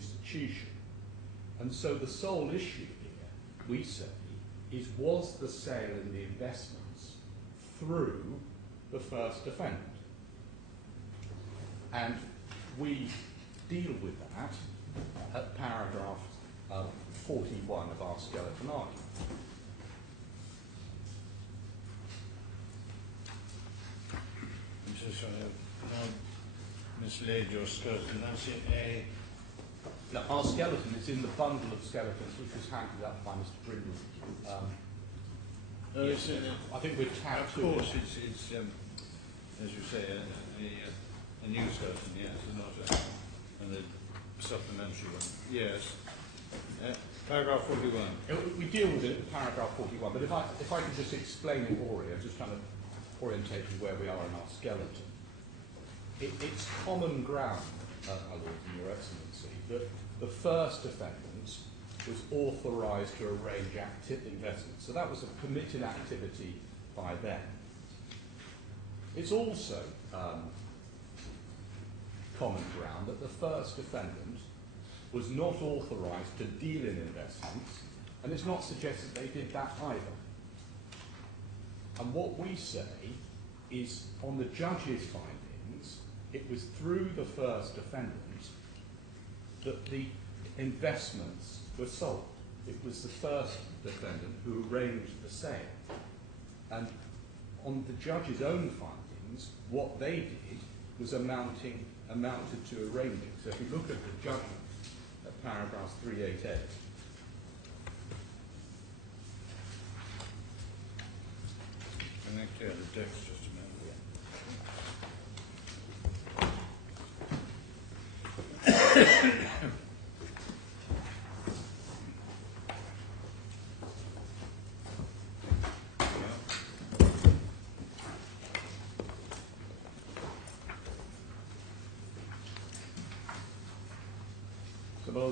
institution. And so the sole issue here, we say, is was the sale and the investments through the first defendant? And we deal with that at paragraph 41 of our skeleton argument. I'm so sorry, I've mislaid your skeleton. That's in A. Now, our skeleton is in the bundle of skeletons which was handed up by Mr. Brindle. Yes, I think we're tab of 2. course, it's as you say, a new skeleton, yes, not a supplementary one. Yes. Paragraph 41. We deal with it in paragraph 41, but if I could just explain it orally, just kind of orientate you where we are in our skeleton. It's common ground, my Lord and Your Excellency, that the first defendant was authorised to arrange investments. So that was a permitted activity by them. It's also common ground that the first defendant was not authorised to deal in investments, and it's not suggested they did that either. And what we say is, on the judge's findings, it was through the first defendant that the investments were sold. It was the first defendant who arranged the sale. And on the judge's own findings, what they did was amounted to arranging. So if you look at the judgment at paragraphs 388, Can I clear the text just a minute?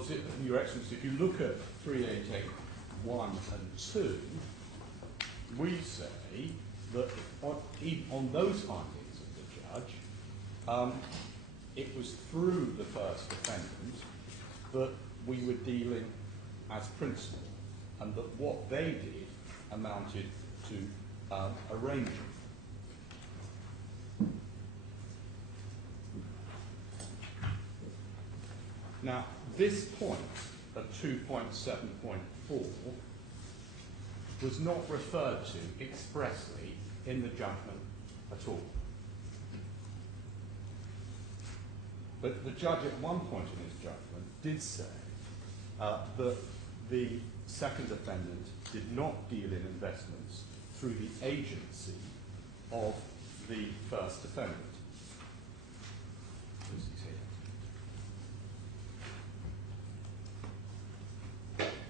So, Your Excellency, if you look at 388(1) and 2, we say that on those findings of the judge, it was through the first defendant that we were dealing as principal, and that what they did amounted to arranging. Now, this point of 2.7.4 was not referred to expressly in the judgment at all. But the judge at one point in his judgment did say that the second defendant did not deal in investments through the agency of the first defendant.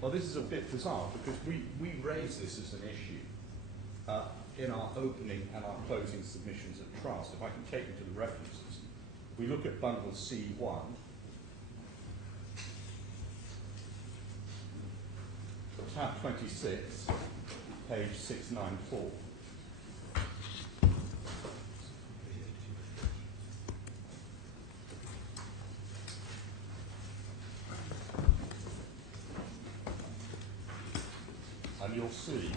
Well, this is a bit bizarre because we raise this as an issue in our opening and our closing submissions at trust. If I can take you to the references, we look at bundle C1, tab 26, page 694. And you'll see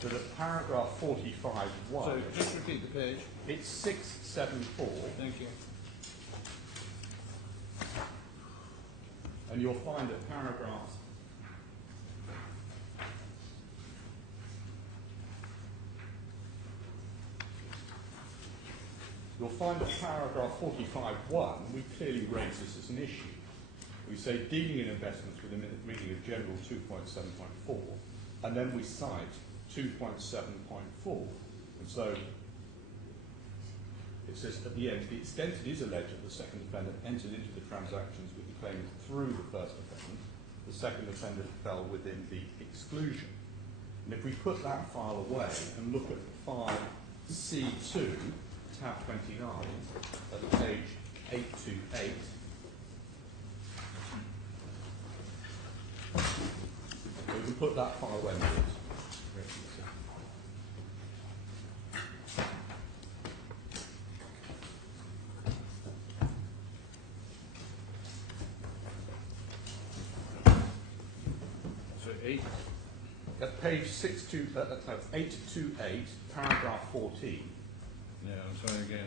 that at paragraph 45(1), so just repeat the page. It's 674. Thank you. And you'll find at paragraph paragraph 45(1), we clearly raise this as an issue. We say dealing in investments within the meaning of general 2.7.4, and then we cite 2.7.4. And so it says at the end, the extent it is alleged that the second defendant entered into the transactions with the claimant through the first defendant, the second defendant fell within the exclusion. And if we put that file away and look at file C2, tab 29, at page 828, we can put that file away. 8. At page 828, paragraph 14. Yeah, I'm sorry again.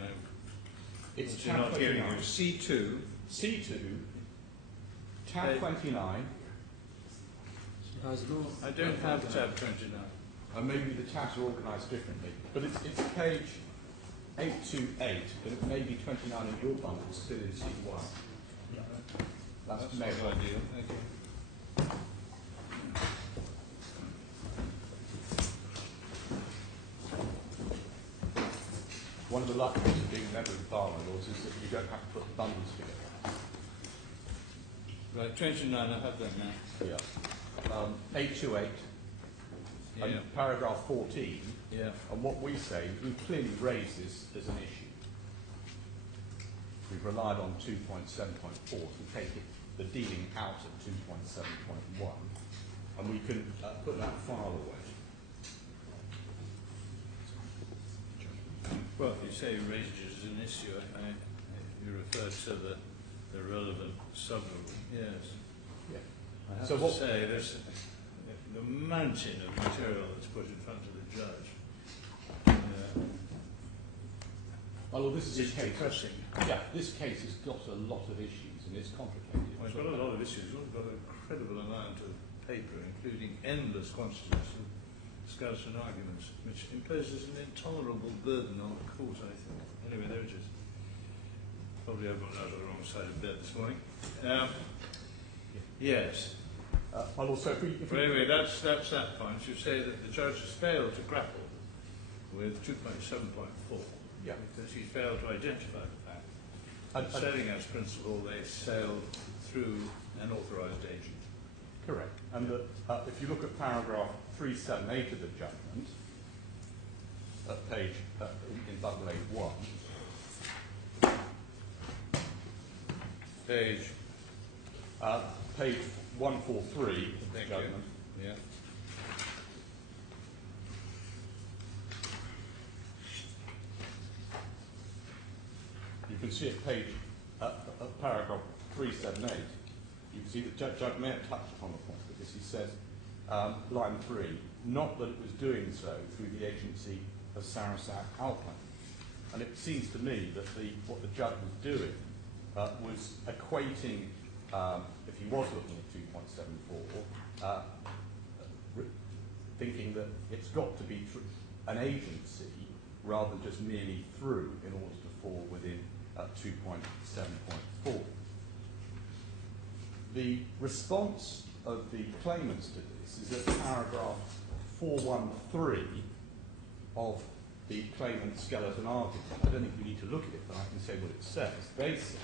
It's you're tab not hearing 29. you. C2. C2, tab 29. I don't have tab 29. And maybe the tabs are organised differently. But it's page 828, but it may be 29 in your bundle, still in C1. That's not maybe. ideal. Thank you. One of the luxuries of being a member of the bar, my lords, is that you don't have to put the bundles together. Right, 29, I have that now. Yeah. 828, Yeah. and paragraph 14. Yeah. And what we say, we clearly raise this as an issue. We've relied on 2.7.4 to take the dealing out of 2.7.1, and we can put that file away. Well, you say raised it as an issue. You refer to the relevant sub-rule. Yes. Yeah. I have So to what? say, there's the mountain of material that's put in front of the judge. Well, this is It's depressing. Yeah, this case has got a lot of issues and it's complicated. Well, it's got a lot of issues. It's got an incredible amount of paper, including endless quantities of scouts and arguments, which imposes an intolerable burden on the court, I think. Anyway, there it is. Probably I've got out of the wrong side of bed this morning. Yes. Well, also, if we Anyway, that's that point. You say that the judge has failed to grapple with 2.7.4. Yeah. Because he failed to identify the fact And- that sailing as principle, they sailed through an authorised agent. Correct. And that if you look at paragraph 378 of the judgment, at page in double A1, page 143 of the Thank judgment. you. Yeah. You can see at page paragraph 378. You can see that Judge may have touched upon the point because he says, line 3, not that it was doing so through the agency of Sarasin-Alpen. And it seems to me that what the judge was doing was equating, if he was looking at 2.74, thinking that it's got to be an agency rather than just merely through in order to fall within 2.7.4. The response of the claimants to this is at paragraph 413 of the claimant's skeleton argument. I don't think we need to look at it, but I can say what it says. They say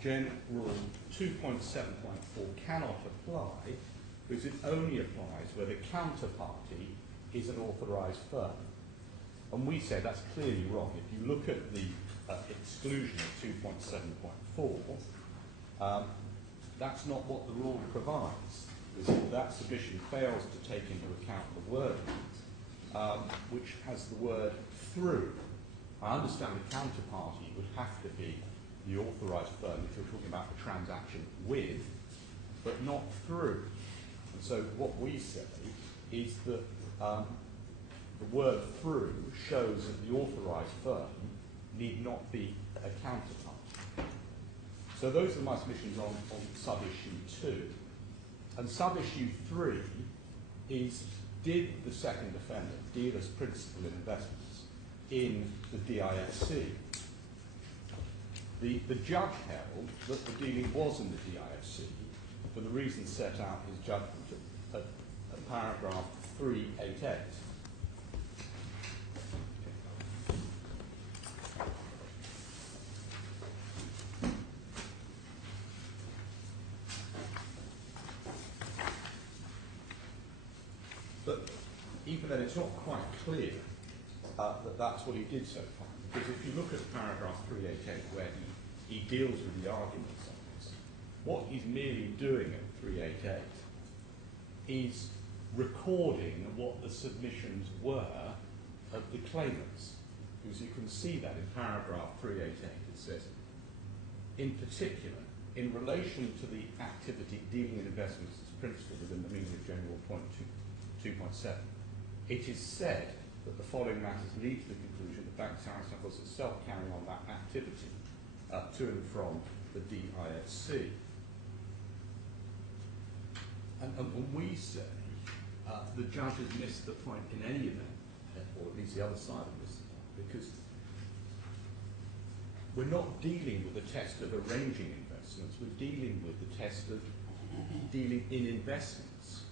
General 2.7.4 cannot apply because it only applies where the counterparty is an authorised firm. And we say that's clearly wrong. If you look at the exclusion of 2.7.4, that's not what the rule provides. That submission fails to take into account the wording, which has the word through. I understand the counterparty would have to be the authorised firm if you're talking about the transaction with, but not through. And so what we say is that the word through shows that the authorised firm need not be a counterpart. So those are my submissions on sub-issue 2. And sub-issue 3 is, did the second defendant deal as principal investments in the DIFC? The judge held that the dealing was in the DIFC for the reasons set out in his judgment at paragraph 388. But even then, it's not quite clear that that's what he did so far. Because if you look at paragraph 388, where he deals with the arguments on this, what he's merely doing at 388 is recording what the submissions were of the claimants. Because you can see that in paragraph 388, it says, in particular, in relation to the activity dealing in investments as principal within the meaning of General Point 2.7, it is said that the following matters lead to the conclusion that Bank Sarasin-Alpen was itself carrying on that activity to and from the DIFC. And when we say the judge has missed the point in any event, or at least the other side of this, because we're not dealing with the test of arranging investments, we're dealing with the test of dealing in investments.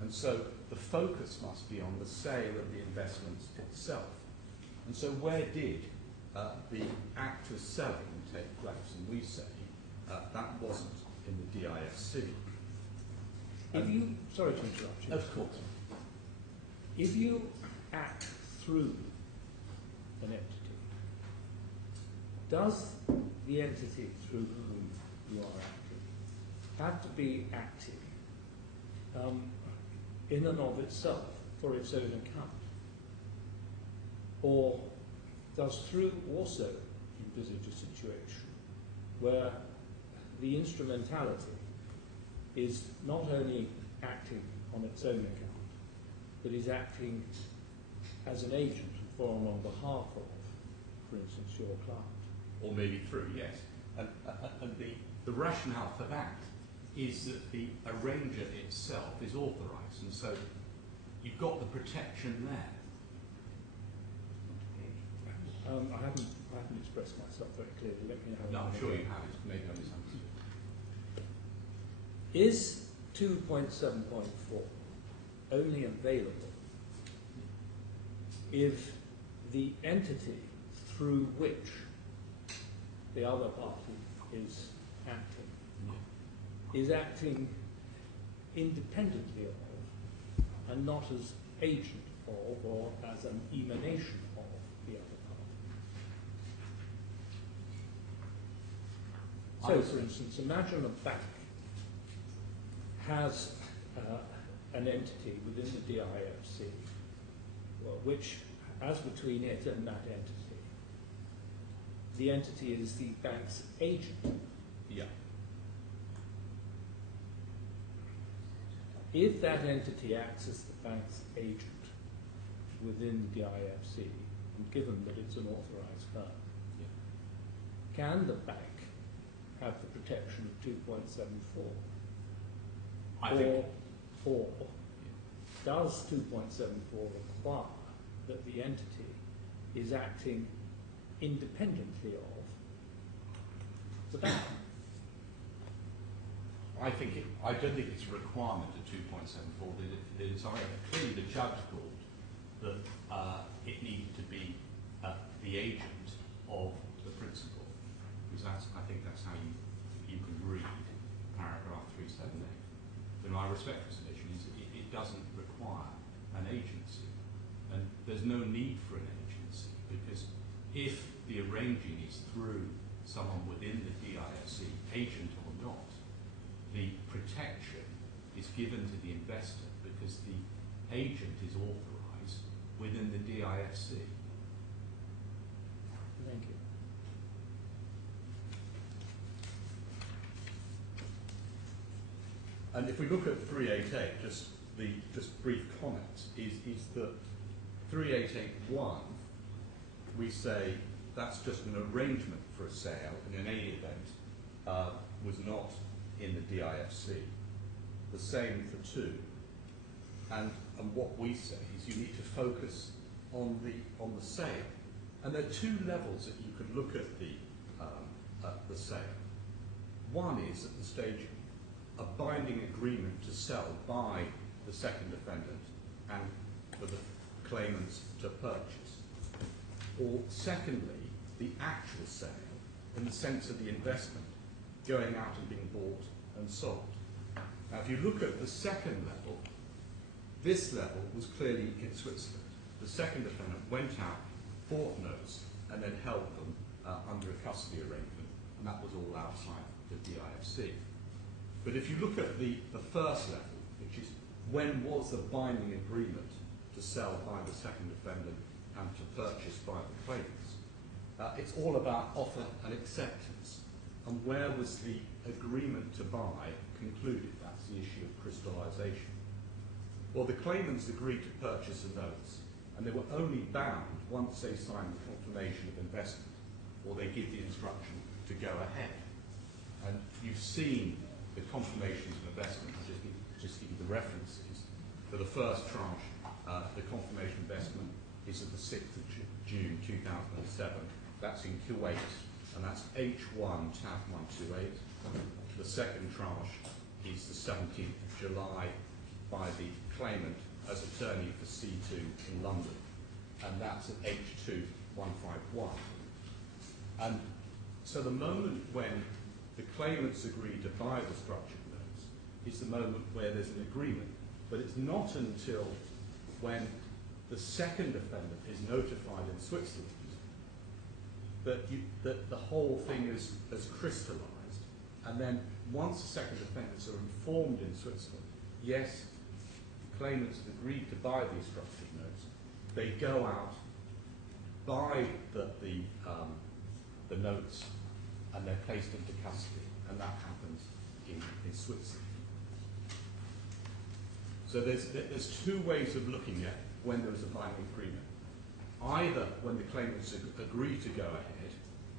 And so the focus must be on the sale of the investment itself. And so where did the act of selling take place? And we say that wasn't in the DIFC. If you, sorry to interrupt you. Of course. If you act through an entity, does the entity through whom you are acting have to be acting in and of itself for its own account? Or does through also envisage a situation where the instrumentality is not only acting on its own account, but is acting as an agent for and on behalf of, for instance, your client? Or maybe through, yes. And the rationale for that is that the arranger itself is authorised, and so you've got the protection there. I haven't expressed myself very clearly. Let me know. No, I'm sure you have. It's maybe I misunderstood. Is 2.7.4 only available if the entity through which the other party is acting is acting independently of and not as agent of or as an emanation of the other party? So, for instance, imagine a bank has an entity within the DIFC, which, as between it and that entity, the entity is the bank's agent. Yeah. If that entity acts as the bank's agent within the DIFC, and given that it's an authorised firm, can the bank have the protection of 2.74? Or does 2.74 require that the entity is acting independently of the bank? I don't think it's a requirement of 2.74. Clearly the judge thought that it needed to be the agent of the principal, because I think that's how you can read paragraph 378. But my respectful submission is it doesn't require an agency, and there's no need for an agency, because if the arranging is through someone within the DIFC, agent or not, the protection is given to the investor because the agent is authorised within the DIFC. Thank you. And if we look at 388, just brief comments, is that 3881, we say that's just an arrangement for a sale, and in any event was not in the DIFC. The same for 2. And what we say is you need to focus on the sale. And there are 2 levels that you could look at the sale. One is at the stage a binding agreement to sell by the second defendant and for the claimants to purchase. Or secondly, the actual sale in the sense of the investment going out and being bought and sold. Now if you look at the second level, this level was clearly in Switzerland. The second defendant went out, bought notes, and then held them under a custody arrangement, and that was all outside the DIFC. But if you look at the first level, which is when was the binding agreement to sell by the second defendant and to purchase by the claimants, it's all about offer and acceptance. And where was the agreement to buy concluded? That's the issue of crystallisation. Well, the claimants agreed to purchase the notes, and they were only bound once they signed the confirmation of investment, or they give the instruction to go ahead. And you've seen the confirmations of investment. I'll just give you the references. For the first tranche, the confirmation investment is of the 6th of June 2007. That's in Kuwait, and that's H1 tab 128. The second tranche is the 17th of July by the claimant as attorney for C2 in London, and that's at H2 151. And so the moment when the claimants agree to buy the structured notes is the moment where there's an agreement. But it's not until when the second defendant is notified in Switzerland that the whole thing is crystallised. And then once the second defendants are informed in Switzerland, yes, the claimants have agreed to buy these structured notes, they go out, buy the notes, and they're placed into custody, and that happens in Switzerland. So there's two ways of looking at when there is a binding agreement. Either when the claimants agree to go ahead,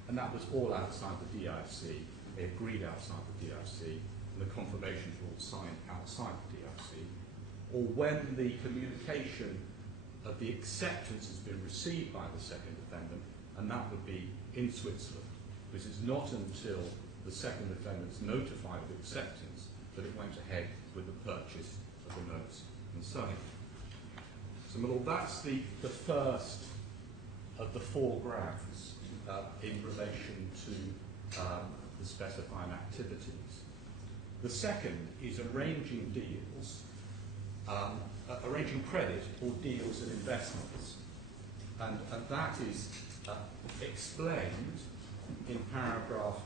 and that was all outside the DIFC, they agreed outside the DIFC, and the confirmations were all signed outside the DIFC, or when the communication of the acceptance has been received by the second defendant, and that would be in Switzerland, because it's not until the second defendant's notified of acceptance that it went ahead with the purchase of the notes and selling. So, Milord, that's the first of the four grounds in relation to the specifying activities. The second is arranging deals, arranging credit or deals and investments. And that is explained in paragraph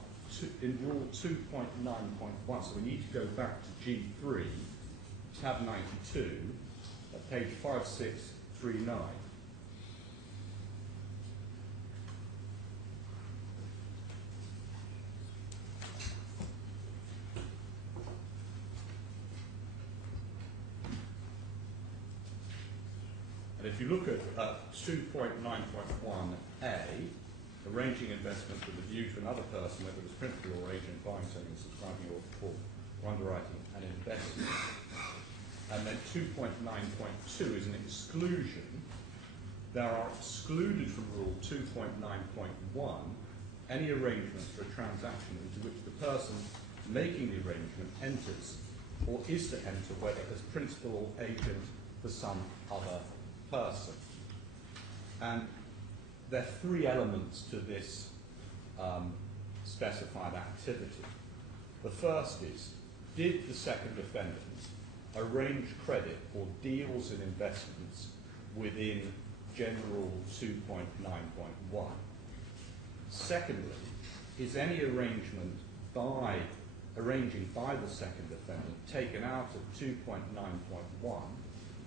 in rule 2.9.1. So we need to go back to G3, tab 92, at page 5639. And if you look at 2.9.1a, arranging investment with a view to another person, whether it's principal or agent, buying, selling, subscribing, or underwriting an investment. And then 2.9.2 is an exclusion. There are excluded from Rule 2.9.1 any arrangements for a transaction into which the person making the arrangement enters or is to enter, whether as principal or agent for some other person. And there are three elements to this specified activity. The first is, did the second defendant arrange credit or deals and investments within General Rule 2.9.1? Secondly, is any arrangement arranging by the second defendant taken out of 2.9.1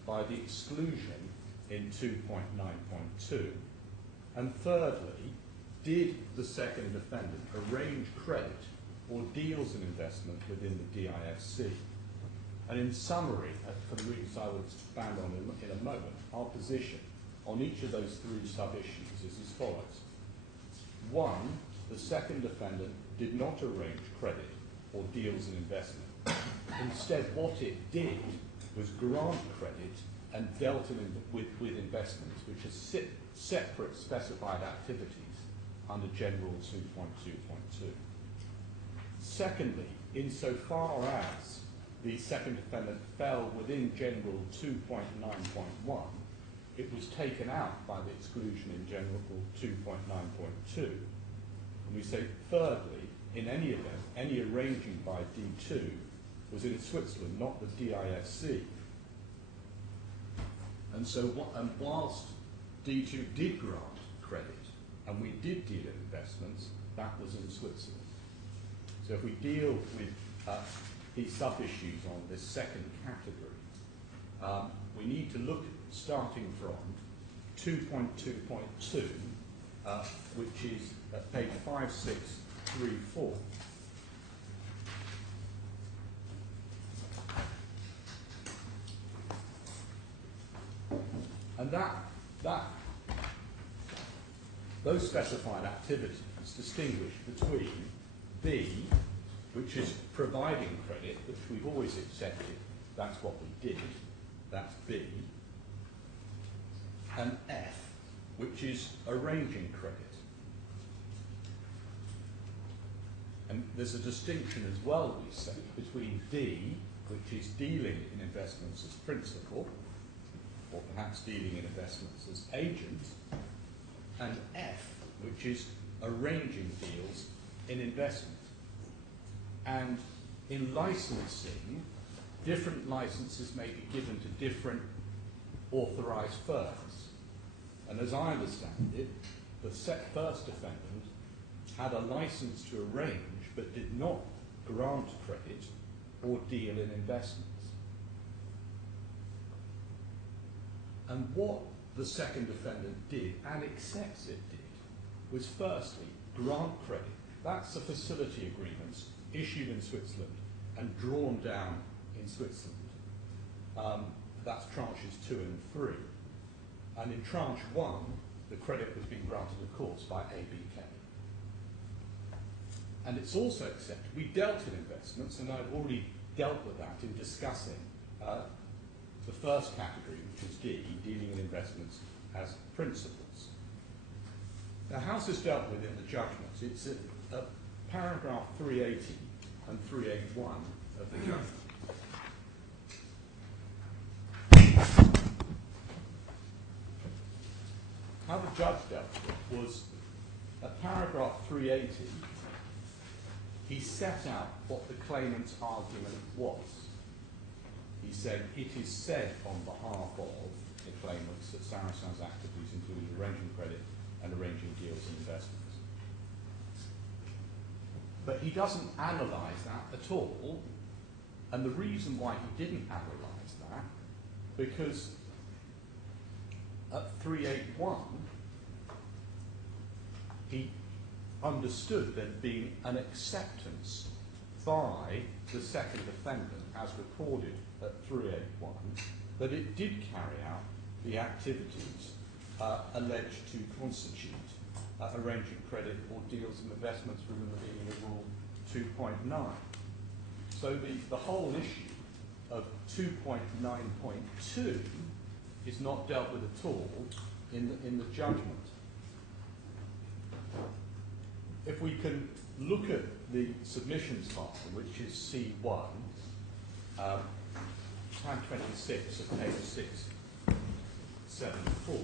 by the exclusion in 2.9.2? And thirdly, did the second defendant arrange credit or deals and investment within the DIFC? And in summary, for the reasons I will expand on in a moment, our position on each of those three sub-issues is as follows. One, the second defendant did not arrange credit or deals and investment. Instead, what it did was grant credit and dealt with investments, which are separate specified activities under General 2.2.2. Secondly, insofar as the second defendant fell within General 2.9.1, it was taken out by the exclusion in General 2.9.2. And we say, thirdly, in any event, any arranging by D2 was in Switzerland, not the DIFC. And so, whilst D2 did grant credit, and we did deal in investments, that was in Switzerland. So if we deal with these sub-issues on this second category, we need to look starting from 2.2.2, which is at page 5639 3.4. And those specified activities distinguish between B, which is providing credit, which we've always accepted, that's what we did, that's B, and F, which is arranging credit. And there's a distinction as well, we say, between D, which is dealing in investments as principal, or perhaps dealing in investments as agent, and F, which is arranging deals in investment. And in licensing, different licenses may be given to different authorised firms. And as I understand it, the first defendant had a license to arrange but did not grant credit or deal in investments. And what the second defendant did, and accepts it did, was firstly grant credit. That's the facility agreements issued in Switzerland and drawn down in Switzerland. That's tranches 2 and 3. And in tranche 1, the credit was being granted, of course, by ABK. And it's also accepted. We dealt in investments, and I've already dealt with that in discussing the first category, which is D, dealing in investments as principals. Now, how's this dealt with in the judgments? It's at paragraph 380 and 381 of the judgment. How the judge dealt with it was, at paragraph 380, he set out what the claimant's argument was. He said, it is said on behalf of the claimants that Sarasin's activities included arranging credit and arranging deals and investments. But he doesn't analyse that at all, and the reason why he didn't analyse that, because at 381, he understood there being an acceptance by the second defendant, as recorded at 381, that it did carry out the activities alleged to constitute arranging credit or deals and investments within the meaning of Rule 2.9. So the whole issue of 2.9.2 is not dealt with at all in the judgment. If we can look at the submissions file, which is C1, tab 26 of page 674.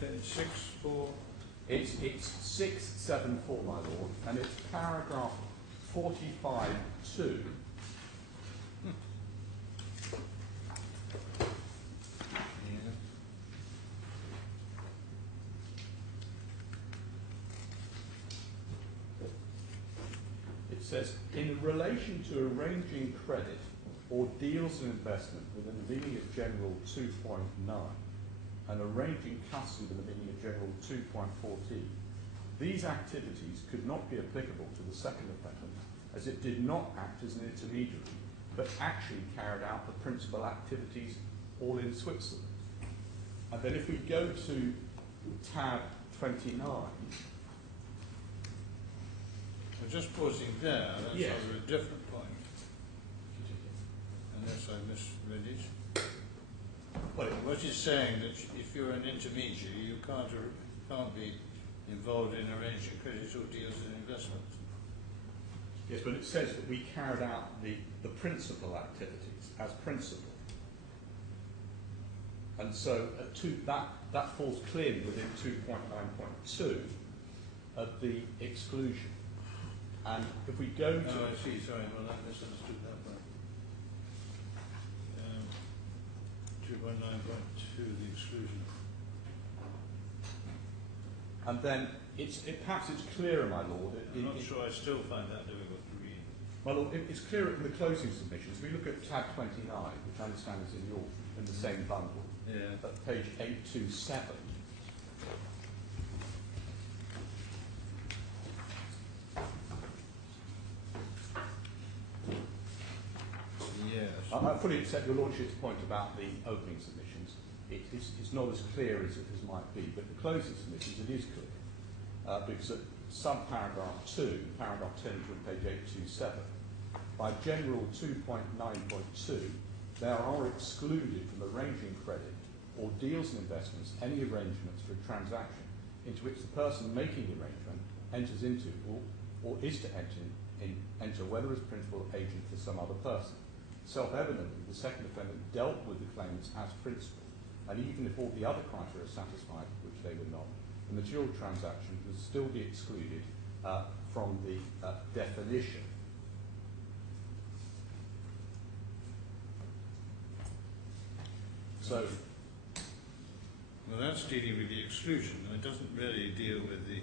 Page 6.4. It's 674, my lord, and it's paragraph 45.2. It says, in relation to arranging credit or deals and investment within the meaning of General 2.9 and arranging custody within the meaning of General 2.14, these activities could not be applicable to the second defendant, as it did not act as an intermediary, but actually carried out the principal activities all in Switzerland. And then if we go to tab 29, I'm just pausing there, that's yes. over a different point. Unless I misread it. Well, what he's saying that if you're an intermediary, you can't be involved in arranging credit or deals and investments. yes, but it says that we carried out the principal activities as principal. And so that falls clearly within 2.9.2 of the exclusion. And if we go to... Oh, I see, sorry, well, I misunderstood that one. 2.9.2, the exclusion. And then perhaps it's clearer, my lord. I'm not sure I still find that difficult to read. My lord, it's clearer in the closing submissions. We look at tab 29, which I understand is in the same bundle. Yeah. at page 827. Yes. I fully accept your Lordship's point about the opening submissions. It's not as clear as might be, but the closing submissions, it is clear. Because at subparagraph 2, paragraph 10 from page 827, by general 2.9.2, there are excluded from arranging credit or deals and investments any arrangements for a transaction into which the person making the arrangement enters into or is to enter whether as principal or agent for some other person. Self-evidently, the second defendant dealt with the claimants as principal, and even if all the other criteria are satisfied, which they were not, the material transaction would still be excluded from the definition. So, well, that's dealing with the exclusion, and it doesn't really deal with the.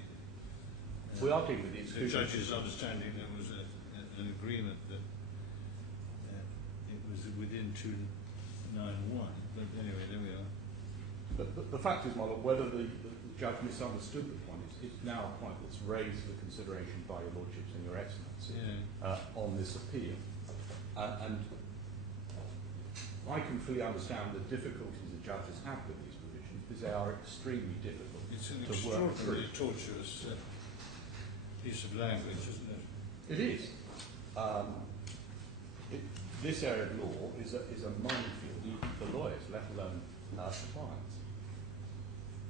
We are dealing with the exclusion. The judge's understanding there was an agreement that it was within 291, but anyway, there we are. But the fact is, my Lord, whether the judge misunderstood the point, it's now a point that's raised for consideration by your Lordships and your Excellency on this appeal. And I can fully understand the difficulties the judges have with these provisions because they are extremely difficult It's an to work through. extraordinarily tortuous piece of language, isn't it? It is. This area of law is a minefield even for lawyers, let alone clients.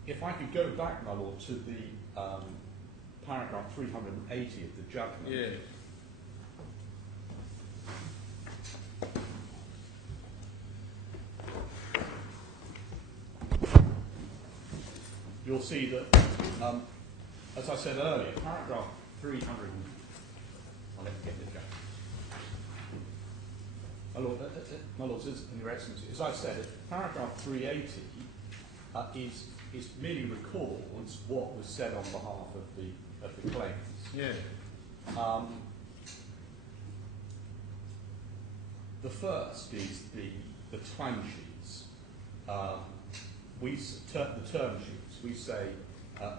If I could go back, my Lord, to the paragraph 380 of the judgment. Yes. You'll see that, as I said earlier, paragraph 300. I'll let you get the judgment. My Lord, and Your Excellency, as I said, paragraph 380 is merely records what was said on behalf of the claimants. Yeah. The first is the timesheets. The term sheets, we say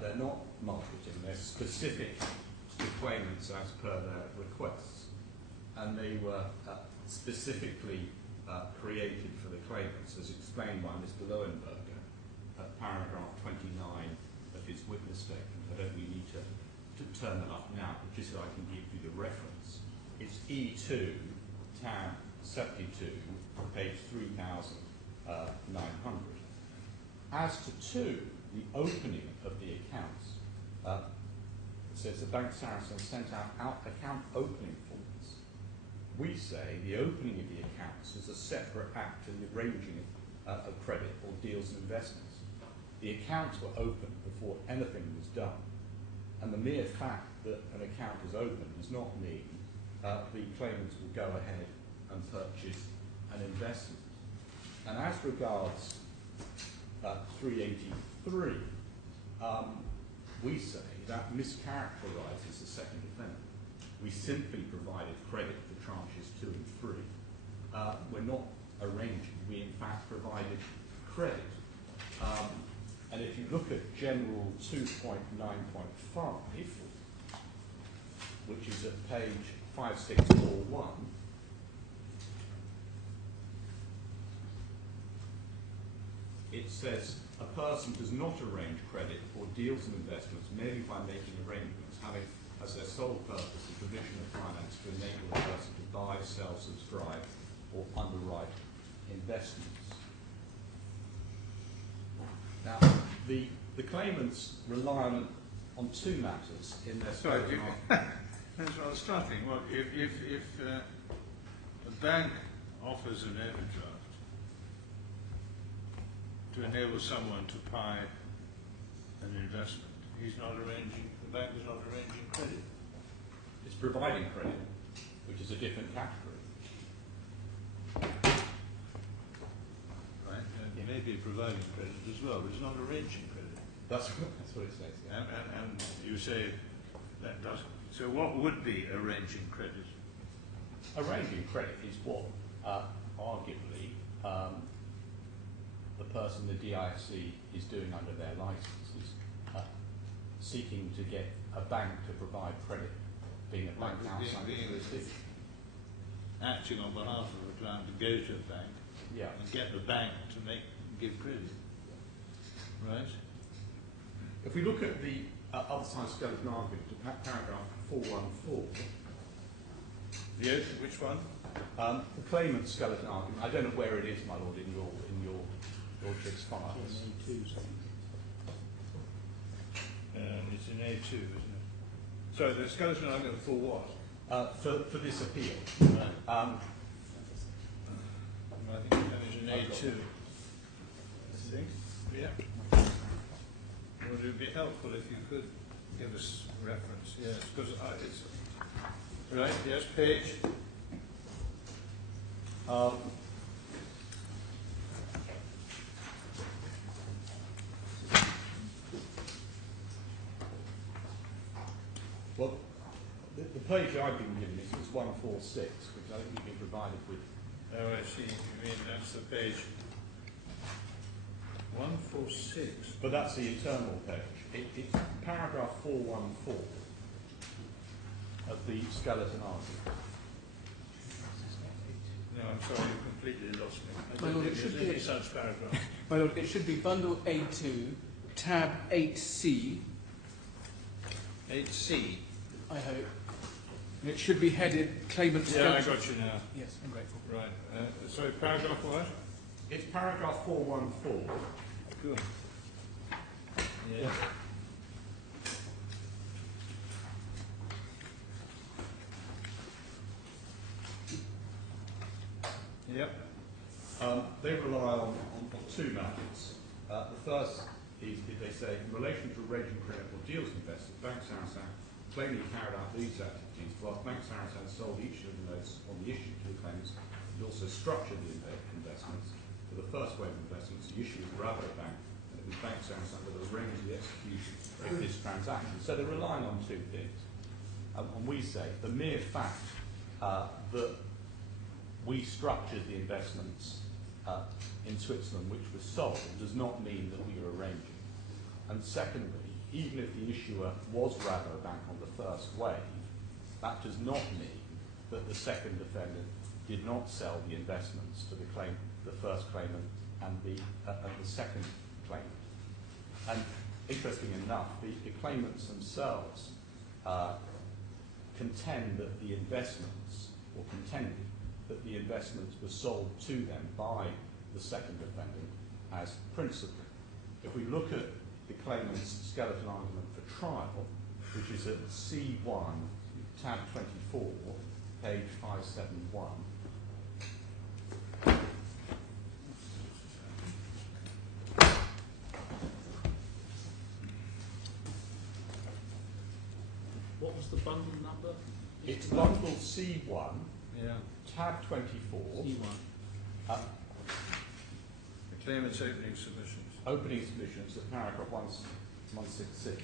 they're not marketing, they're specific to claimants as per their requests. And they were specifically created for the claimants, as explained by Mr. Lowenberger at paragraph 29 of his witness statement. I don't really need to turn that up now, but just so I can give you the reference. It's E2, tab 72, page 3,900. As to 2, the opening of the accounts, it says the Bank Saracen sent out account opening forms. We say the opening of the accounts is a separate act to the arranging of credit or deals and investments. The accounts were opened before anything was done, and the mere fact that an account is opened does not mean the claimants will go ahead and purchase an investment. And as regards 383, we say that mischaracterises the second defendant. We simply provided credit for tranches 2 and 3. We're not arranging, we in fact provided credit. And if you look at General 2.9.5, which is at page 5641, it says a person does not arrange credit for deals and investments merely by making arrangements having as their sole purpose the provision of finance to enable a person to buy, sell, subscribe, or underwrite investments. Now, the claimants rely on 2 matters in their Sorry, that's what I was starting. Well, if a bank offers an overdraft to enable someone to buy an investment, he's not arranging. The bank is not arranging credit. It's providing credit, which is a different category. Right, and it may be providing credit as well, but it's not arranging credit. That's what it says. Yeah. And you say that doesn't. So what would be arranging credit? Arranging credit is what, arguably, the person the DIFC is doing under their license is seeking to get a bank to provide credit, being a bank outside the jurisdiction. Acting on behalf of the client to go to a bank and get the bank to give credit. Right? If we look at the other side skeleton argument, paragraph 414. Yes, which one? The claimant skeleton argument. I don't know where it is, my lord, in your lordship's files. It's in A2, isn't it? So the skeleton argument for what? For this appeal. Right. I think it's in A2. I think. Yeah. Well, it would be helpful if you could give us reference. Yes, because it's right. Yes, page. Well, the page I've been given is 146, which I think you've been provided with. Oh, I see. You mean that's the page 146? But that's the internal page. It's paragraph 414 of the skeleton argument. No, I'm sorry, you completely lost me. My lord, it should be any such paragraph. My lord, it should be bundle A2, tab 8C, 8C. I hope. And it should be headed claimant Yeah, I skeleton. got you now. Yes, I'm grateful. Right. Sorry, paragraph what? It's paragraph 414. Good. Yeah. Yep. They rely on two matters. The first is, they say, in relation to arranging credit or deals investors, Bank Sarasin claiming he carried out these activities, while Bank Sarasin sold each of the notes on the issue to the claimants. He also structured the investments. For the first wave of investments, the issue was Rafed Bank, and it was Bank Sarasin that arranged the execution of this transaction. So they're relying on two things. And we say the mere fact that we structured the investments in Switzerland which were sold does not mean that we were arranging. And secondly, even if the issuer was Rabobank on the first wave, that does not mean that the second defendant did not sell the investments to the first claimant and the second claimant. And interesting enough, the claimants themselves contend that the investments, or contended that the investments were sold to them by the second defendant as principal. If we look at the claimant's skeleton argument for trial, which is at C1, tab 24, page 571, What was the bundle number? it's bundle C1, Yeah. tab 24, C1. The claimant's opening submissions. opening submissions at paragraph 166.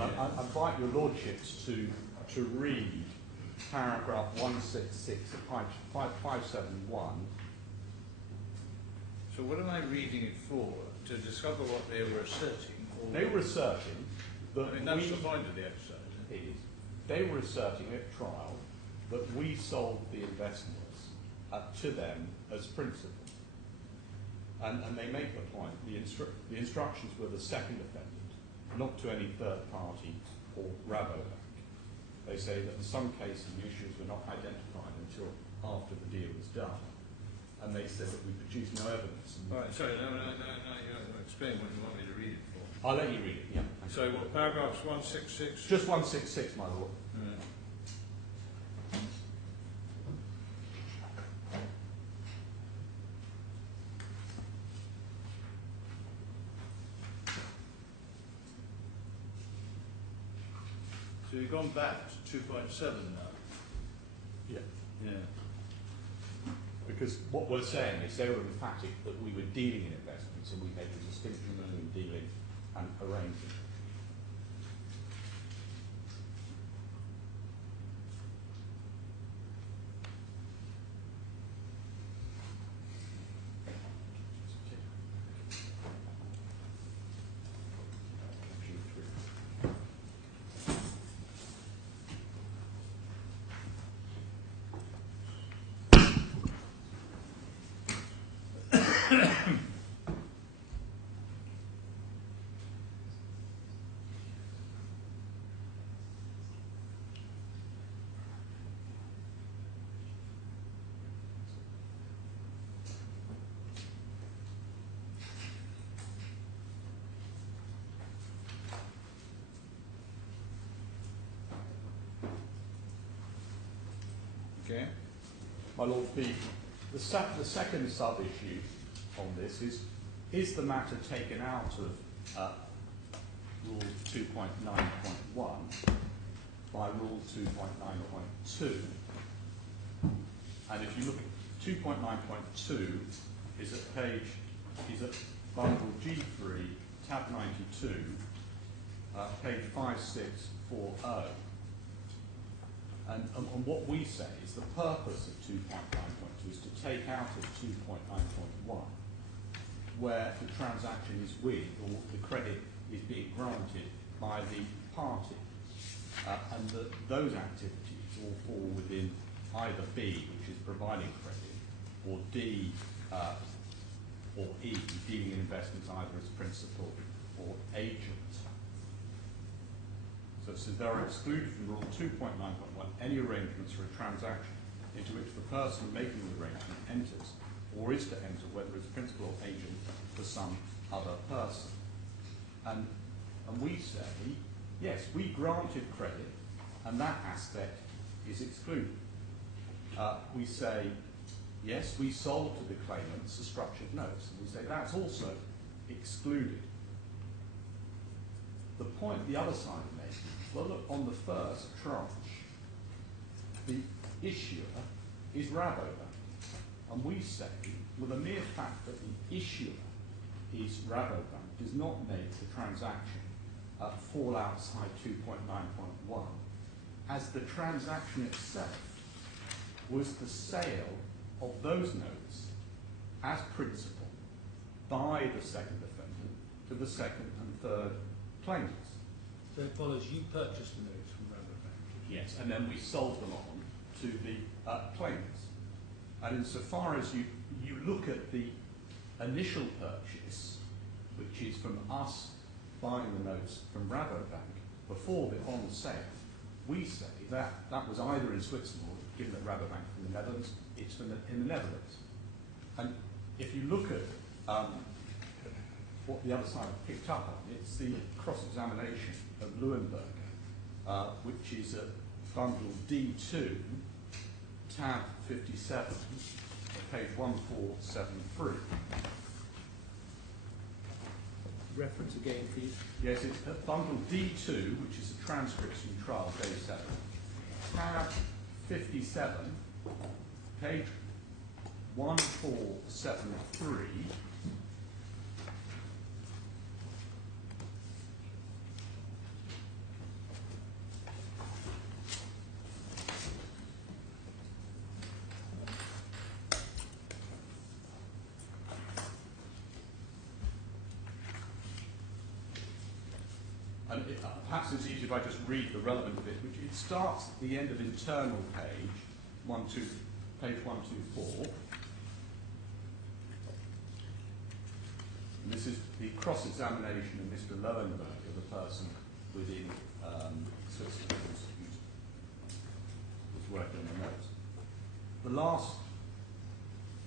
I invite your lordships to read paragraph 166 at page 571. So what am I reading it for? To discover what they were asserting? Or They were asserting that I mean, that's the point of the exercise. they were asserting at trial that we sold the investments to them as principal. And they make the point, the instructions were the second defendant, not to any third party or Rabobank. They say that in some cases the issues were not identified until after the deal was done. And they said that we produced no evidence. All right, sorry, no, you haven't explained what you want me to read it for. I'll let you read it, yeah. So what, paragraphs 166? Just 166, my lord. Right. So you've gone back to 2.7 now? Yeah. Yeah. Because what we're saying is they were emphatic that we were dealing in investments and we make a distinction between dealing and arranging. Okay. My Lord, the second sub-issue on this is the matter taken out of Rule 2.9.1 by Rule 2.9.2. And if you look at 2.9.2 is at bundle G3, tab 92, page 5640. And what we say is the purpose of 2.9.2 is to take out of 2.9.1 where the transaction is with or the credit is being granted by the party. And those activities all fall within either B, which is providing credit, or D or E, dealing in investments either as principal or agent. So they are excluded from Rule 2.9.1 any arrangements for a transaction into which the person making the arrangement enters or is to enter, whether as principal or agent for some other person. And we say, yes, we granted credit, and that aspect is excluded. We say, yes, we sold to the claimants the structured notes, and we say that's also excluded. The point the other side of making, well, look, on the first tranche, the issuer is Rabobank. And we say, well, the mere fact that the issuer is Rabobank does not make the transaction fall outside 2.9.1, as the transaction itself was the sale of those notes as principal by the second defendant to the second and third claimants. So it follows you purchased the notes from Rabobank. Yes, and then we sold them on to the claimants. And insofar as you look at the initial purchase, which is from us buying the notes from Rabobank before the on sale, we say that that was either in Switzerland, or given that Rabobank from the Netherlands, it's from in the Netherlands. And if you look at what the other side picked up on, it's the cross-examination of Leuenberger, which is at bundle D2, tab 57, page 1473. Reference again, please. Yes, it's at bundle D2, which is the transcripts from trial day 7, tab 57, page 1473. And perhaps it's easier if I just read the relevant bit, which it starts at the end of internal page 124. And this is the cross-examination of Mr. Leuenberger, the person within Switzerland who's working on the notes. The last,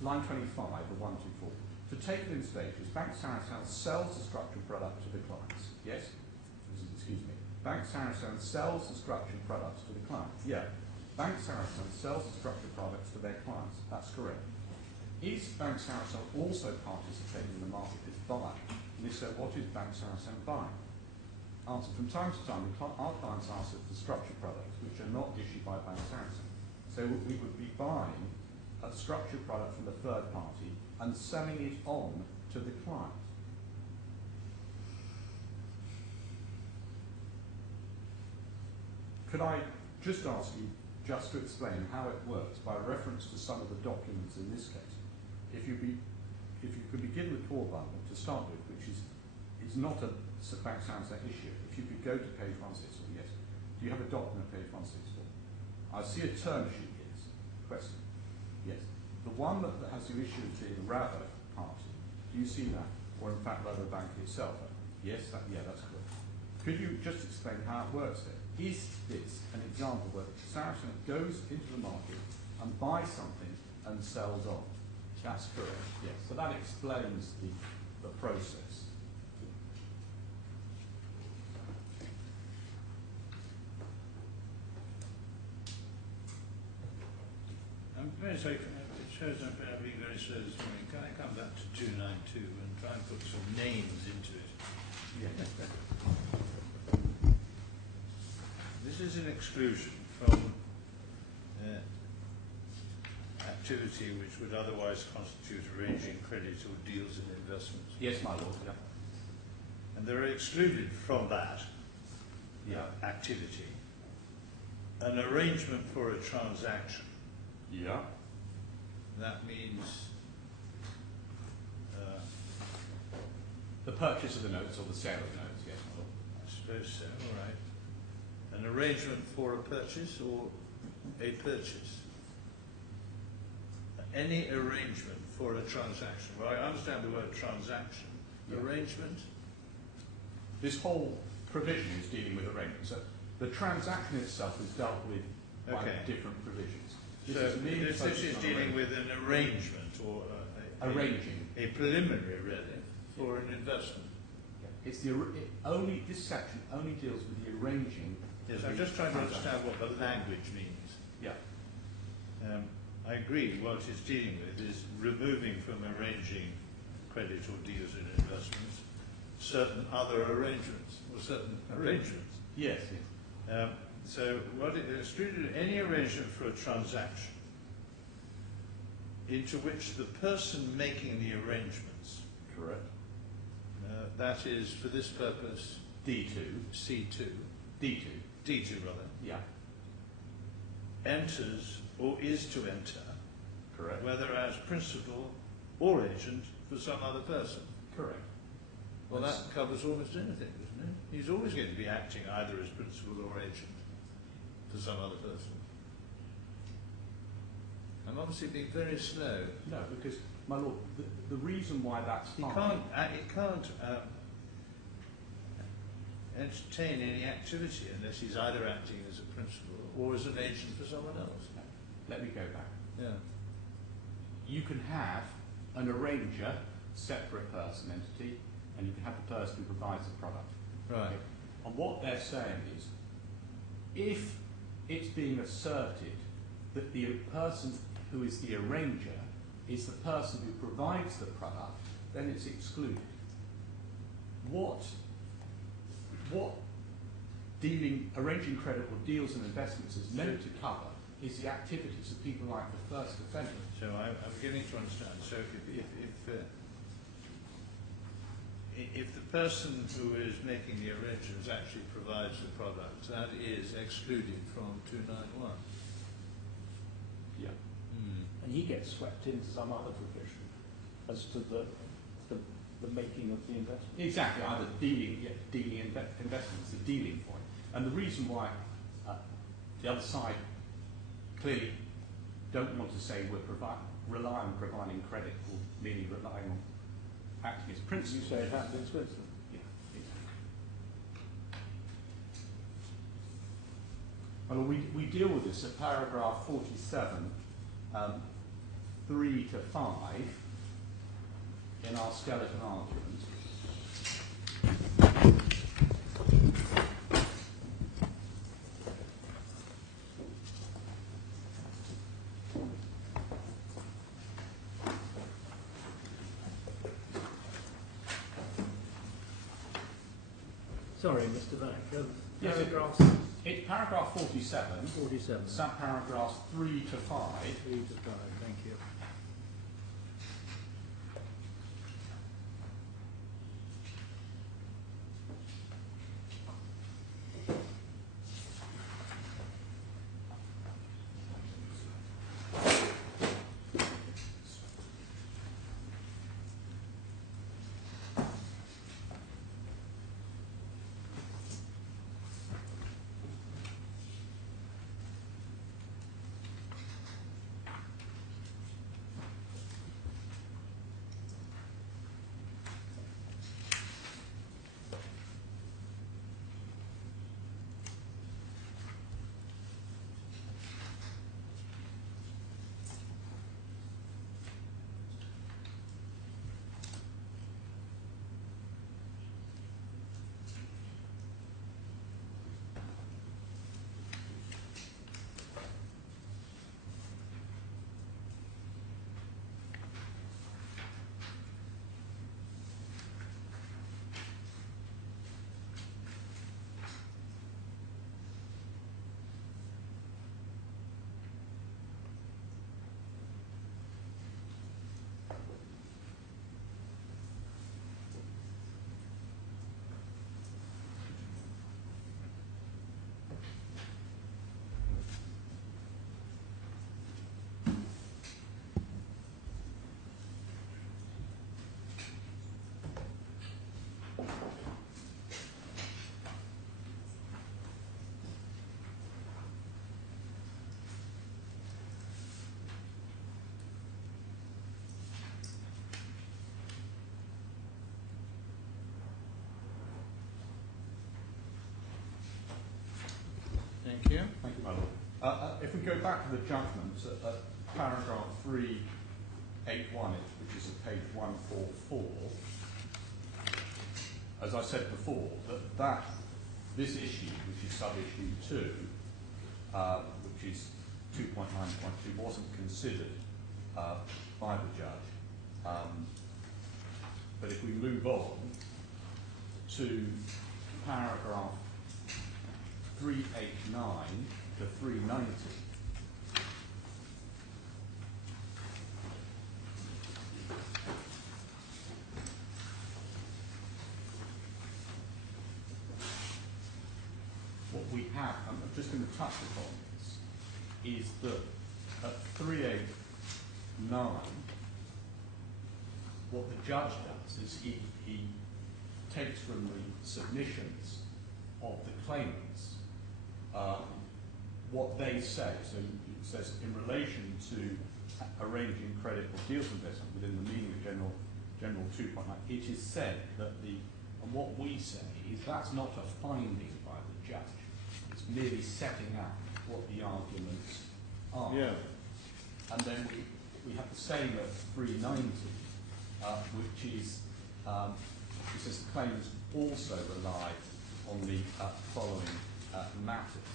line 25 of 124. To take it in stages, Bank Sarasin sells the structured product to the clients. Yes? Excuse me. Bank Sarasin sells the structured products to the clients. Yeah. Bank Sarasin sells the structured products to their clients. That's correct. Is Bank Sarasin also participating in the market as buyer? And if so, what is Bank Sarasin buying? Answer. From time to time, our clients ask us for structured products which are not issued by Bank Sarasin. So we would be buying a structured product from the third party and selling it on to the client. Could I just ask you just to explain how it works by reference to some of the documents in this case? If you could be given the core bundle to start with, which is not a Bank Sarasin issue. If you could go to page 164, yes. Do you have a document page 164? I see a term sheet, yes. Question. Yes. The one that has the issue of being the Rabo party Do you see that? Or in fact, rather the bank itself? Yes, that's correct. Could you just explain how it works then? Is this an example where Saracen goes into the market and buys something and sells on? That's correct, yes. So that explains the process. I'm very sorry, it shows I'm being very slow this morning. Can I come back to 292 and try and put some names into it? Yeah. This is an exclusion from activity which would otherwise constitute arranging credit or deals in investments. Yes, my lord. Yeah. And they're excluded from that activity an arrangement for a transaction. Yeah. That means The purchase of the notes or the sale of the notes, yes, my lord. I suppose so, all right. An arrangement for a purchase or a purchase. Any arrangement for a transaction. Well, I understand the word transaction. Yeah. Arrangement? This whole provision is dealing with arrangements. So the transaction itself is dealt with by different provisions. This is dealing with an arrangement or arranging. A preliminary, really, for an investment. Yeah. It's this section only deals with the arranging. Yes, I'm just trying to understand what the language means. Yeah. I agree what it's dealing with is removing from arranging credit or deals in investments certain other arrangements or certain arrangements. Yes. So what it excluded any arrangement for a transaction into which the person making the arrangements, Correct. that is for this purpose D2. C2, D2. D2 rather, Yeah. enters or is to enter, Correct. whether as principal or agent for some other person. Correct. Well, that covers almost anything, doesn't it? He's always going to be acting either as principal or agent for some other person. I'm obviously being very slow. No, because, my lord, the reason why that's He fine. can't entertain any activity unless he's either acting as a principal or as an agent for someone else. Let me go back. Yeah. You can have an arranger, separate person entity, and you can have the person who provides the product. Right. And what they're saying is, if it's being asserted that the person who is the arranger is the person who provides the product, then it's excluded. What arranging credit or deals and investments is meant to cover is the activities of people like the first defendant. So I'm beginning to understand. So if the person who is making the arrangements actually provides the product, that is excluded from 291. Yeah. And he gets swept into some other provision as to the making of the investment. Exactly, either dealing investments, the dealing point. And the reason why the other side clearly don't want to say we're rely on providing credit or merely relying on acting as principal. You say it happened in Switzerland. Yeah, exactly. Well, we deal with this at paragraph 47, 3 to 5 in our skeleton argument. Sorry, Mr. Bank. Yes, Paragraph it's paragraph 47, 47. subparagraphs 3 to 5. 3 to 5, thank you. we go back to the judgment at paragraph 381, which is at page 144, as I said before, this issue, which is sub-issue 2, which is 2.9.2, wasn't considered by the judge. But if we move on to paragraph 389 to 390, what we have, and I'm just going to touch upon this, is that at 389, what the judge does is he takes from the submissions of the claimants what they say. So it says, in relation to arranging credit or deals investment within the meaning of General 2.9, it is said that and what we say is that's not a finding by the judge. It's merely setting out what the arguments are. Yeah. And then we have the same at 390, which is, it says the claimants also rely on the following matters.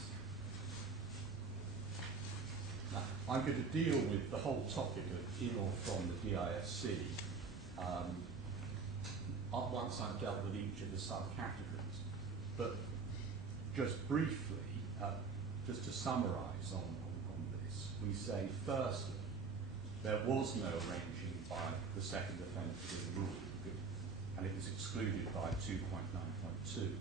Now, I'm going to deal with the whole topic of in or from the DISC once I've dealt with each of the subcategories. But just briefly, just to summarise on this, we say firstly, there was no arranging by the second offender to the rule, and it was excluded by 2.9.2.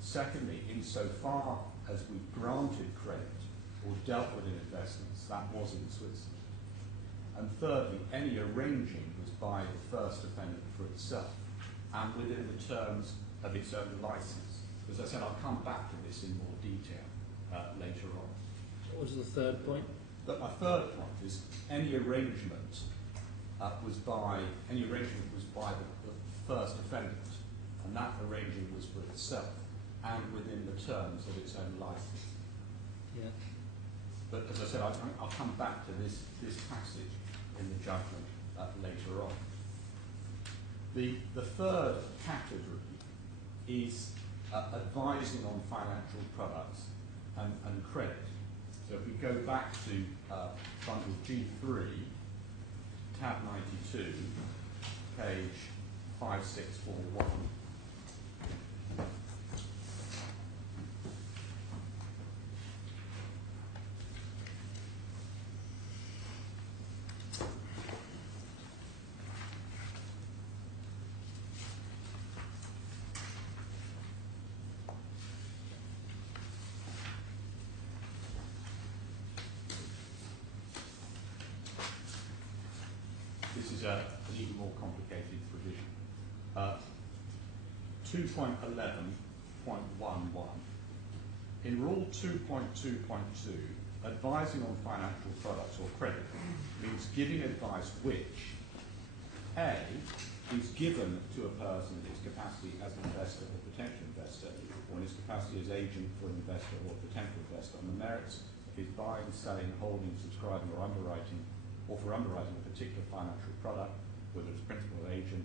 Secondly, insofar as we granted credit or dealt with investments, that was in Switzerland. And thirdly, any arranging was by the first offender for itself and within the terms of its own licence. As I said, I'll come back to this in more detail later on. What was the third point? But my third point is any arrangement was by the first offendant, and that arranging was for itself and within the terms of its own licence. Yeah. But as I said, I'll come back to this passage in the judgment later on. The third category is advising on financial products and credit. So if we go back to bundle G3, tab 92, page 5641. This is an even more complicated provision. 2.11.11. In Rule 2.2.2, advising on financial products or credit means giving advice which, A, is given to a person in his capacity as an investor or potential investor, or in his capacity as agent for an investor or potential investor on the merits of his buying, selling, holding, subscribing, or underwriting, or for underwriting a particular financial product, whether it's principal or agent.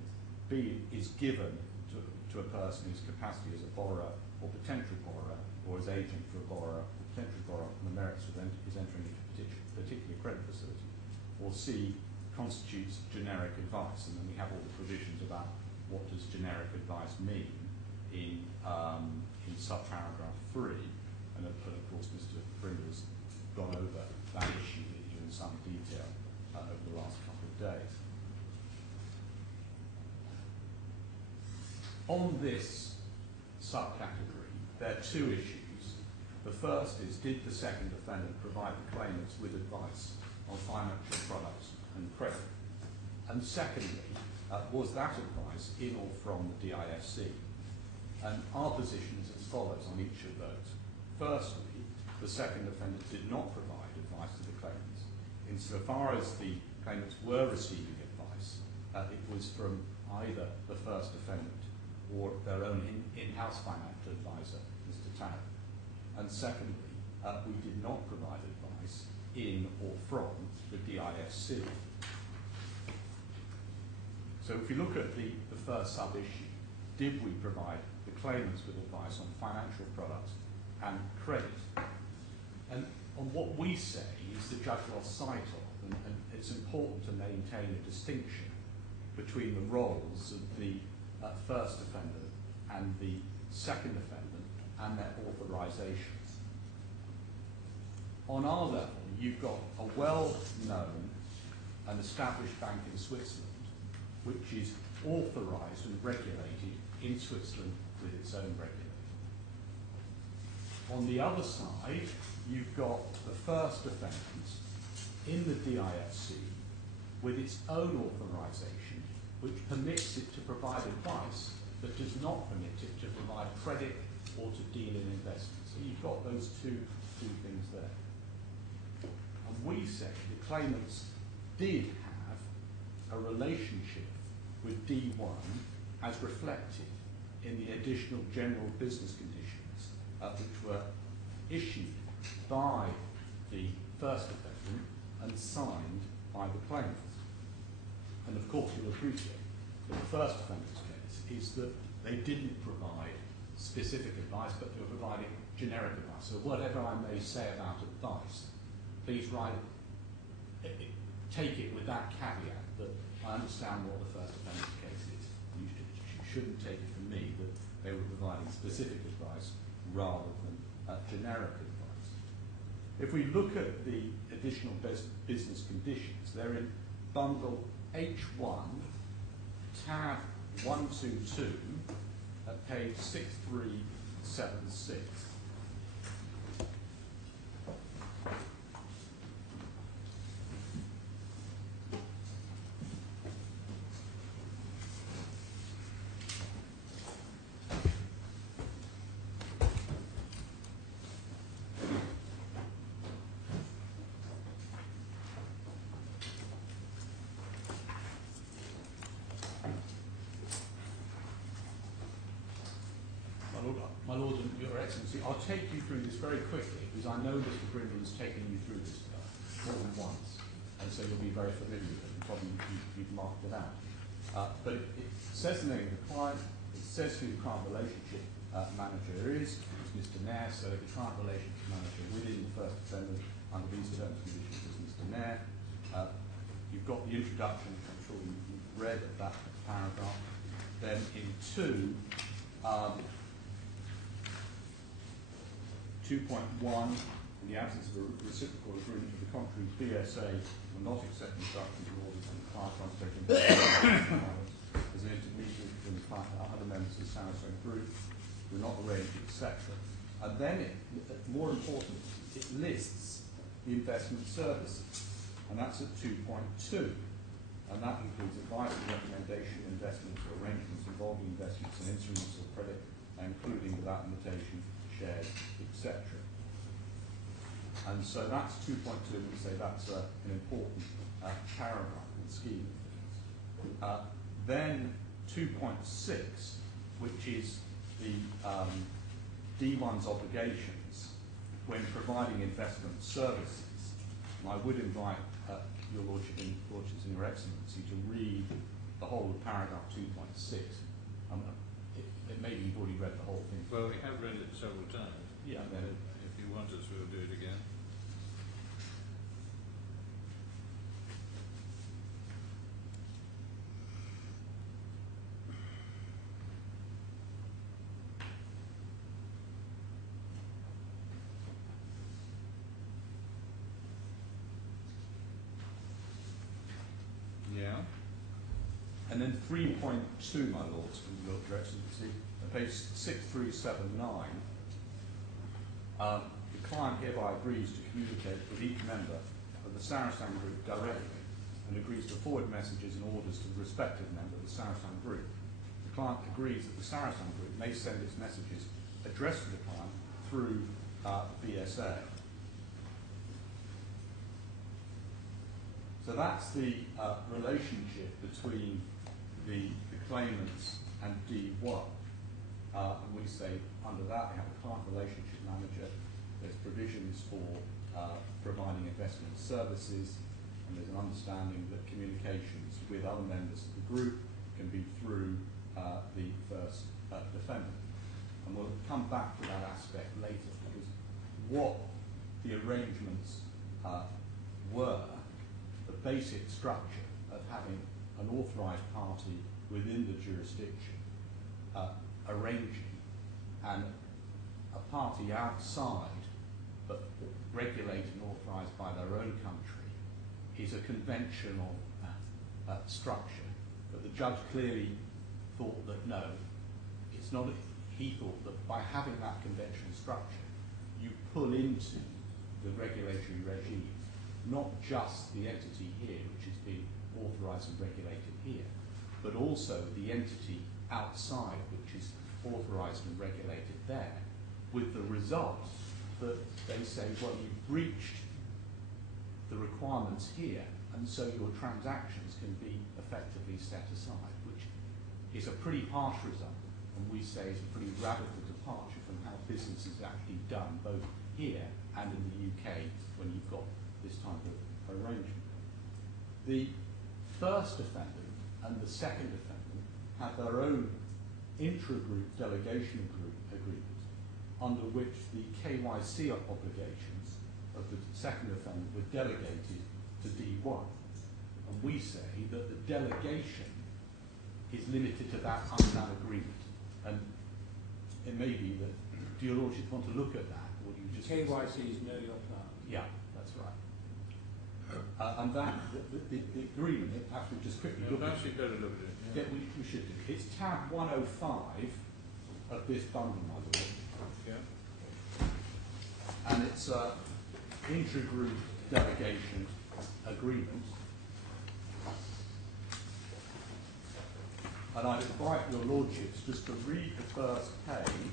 B, is given to a person in his capacity as a borrower or potential borrower, or as agent for a borrower or potential borrower on the merits of his entering into a particular credit facility. Or C, constitutes generic advice. And then we have all the provisions about what does generic advice mean in subparagraph 3. And of course, Mr. Brindle's gone over that issue with you in some detail over the last couple of days. On this subcategory, there are two issues. The first is, did the second defendant provide the claimants with advice on financial products and credit? And secondly, was that advice in or from the DISC? And our position is as follows on each of those. Firstly, the second defendant did not provide advice to the claimants. Insofar as the claimants were receiving advice, it was from either the first defendant or their own in-house financial advisor, Mr. Tanner. And secondly, we did not provide advice in or from the DISC. So if we look at the first sub-issue, did we provide the claimants with advice on financial products and credit? And on what we say is the judge lost sight of, and it's important to maintain a distinction between the roles of the first offender and the second offender and their authorisations. On our level, you've got a well-known and established bank in Switzerland which is authorised and regulated in Switzerland with its own regulator. On the other side, you've got the first offendant in the DISC with its own authorisation, which permits it to provide advice but does not permit it to provide credit or to deal in investments. So you've got those two things there. And we say the claimants did have a relationship with D1 as reflected in the additional general business conditions which were issued by the first offendant and signed by the claimants. And of course you'll appreciate that the first offender's case is that they didn't provide specific advice, but they were providing generic advice. So whatever I may say about advice, please take it with that caveat that I understand what the first offender's case is. You shouldn't take it from me that they were providing specific advice rather than generic advice. If we look at the additional business conditions, they're in bundle H1, tab 122, at page 6376. My Lord and Your Excellency, I'll take you through this very quickly because I know Mr. Brindle's taken you through this more than once, and so you'll be very familiar with it, and probably you've marked it out. But it says the name of the client, it says who the client relationship manager is, it's Mr. Nair, so the client relationship manager within the first offender under these terms and conditions is Mr. Nair. You've got the introduction, which I'm sure you've read of that paragraph. Then in 2.1, in the absence of a reciprocal agreement to the contrary, BSA will not accept instructions or orders from the client undertaking as an intermediary between the client and other members of the Sarasin group, will not arrange, etc. And then, more importantly, it lists the investment services, and that's at 2.2. And that includes advice and recommendation, investments or arrangements involving investments and instruments of credit, including without limitation, shares, etc. And so that's 2.2, and we say that's an important paragraph in the scheme of things. Then 2.6, which is the D1's obligations when providing investment services. And I would invite Your Lordship and Your Excellency to read the whole of paragraph 2.6. Maybe you've already read the whole thing. Well, we have read it several times. Yeah. Then if you want us, we'll do it again. Yeah. And then 3.2, my lords, from Your Excellency, at page 6379, the client hereby agrees to communicate with each member of the Sarasin group directly and agrees to forward messages and orders to the respective member of the Sarasin group. The client agrees that the Sarasin group may send its messages addressed to the client through BSA. So that's the relationship between the claimants and D1. And we say under that we have a client relationship manager there's provisions for providing investment services, and there's an understanding that communications with other members of the group can be through the first defendant. And we'll come back to that aspect later, because what the arrangements were, the basic structure of having an authorised party within the jurisdiction arranging and a party outside but regulated and authorised by their own country is a conventional structure. But the judge clearly thought that no, it's not. He thought that by having that conventional structure, you pull into the regulatory regime not just the entity here, which is being authorised and regulated here, but also the entity outside, which is authorised and regulated there, with the result that they say, well, you've breached the requirements here, and so your transactions can be effectively set aside, which is a pretty harsh result, and we say is a pretty radical departure from how business is actually done, both here and in the UK, when you've got this type of arrangement. The first defendant and the second defendant have their own intra-group delegation agreement, under which the KYC obligations of the second defendant were delegated to D1. And we say that the delegation is limited to that under that agreement. And it may be that, do your lordship want to look at that, or do you just... KYC is know your plan. Yeah, that's right. And that, the agreement, perhaps we just quickly look at it. Better look at it. Yeah, we should do. It's tab 105 of this bundle, my lord. Yeah. And it's an intra-group delegation agreement. And I'd invite your lordships just to read the first page.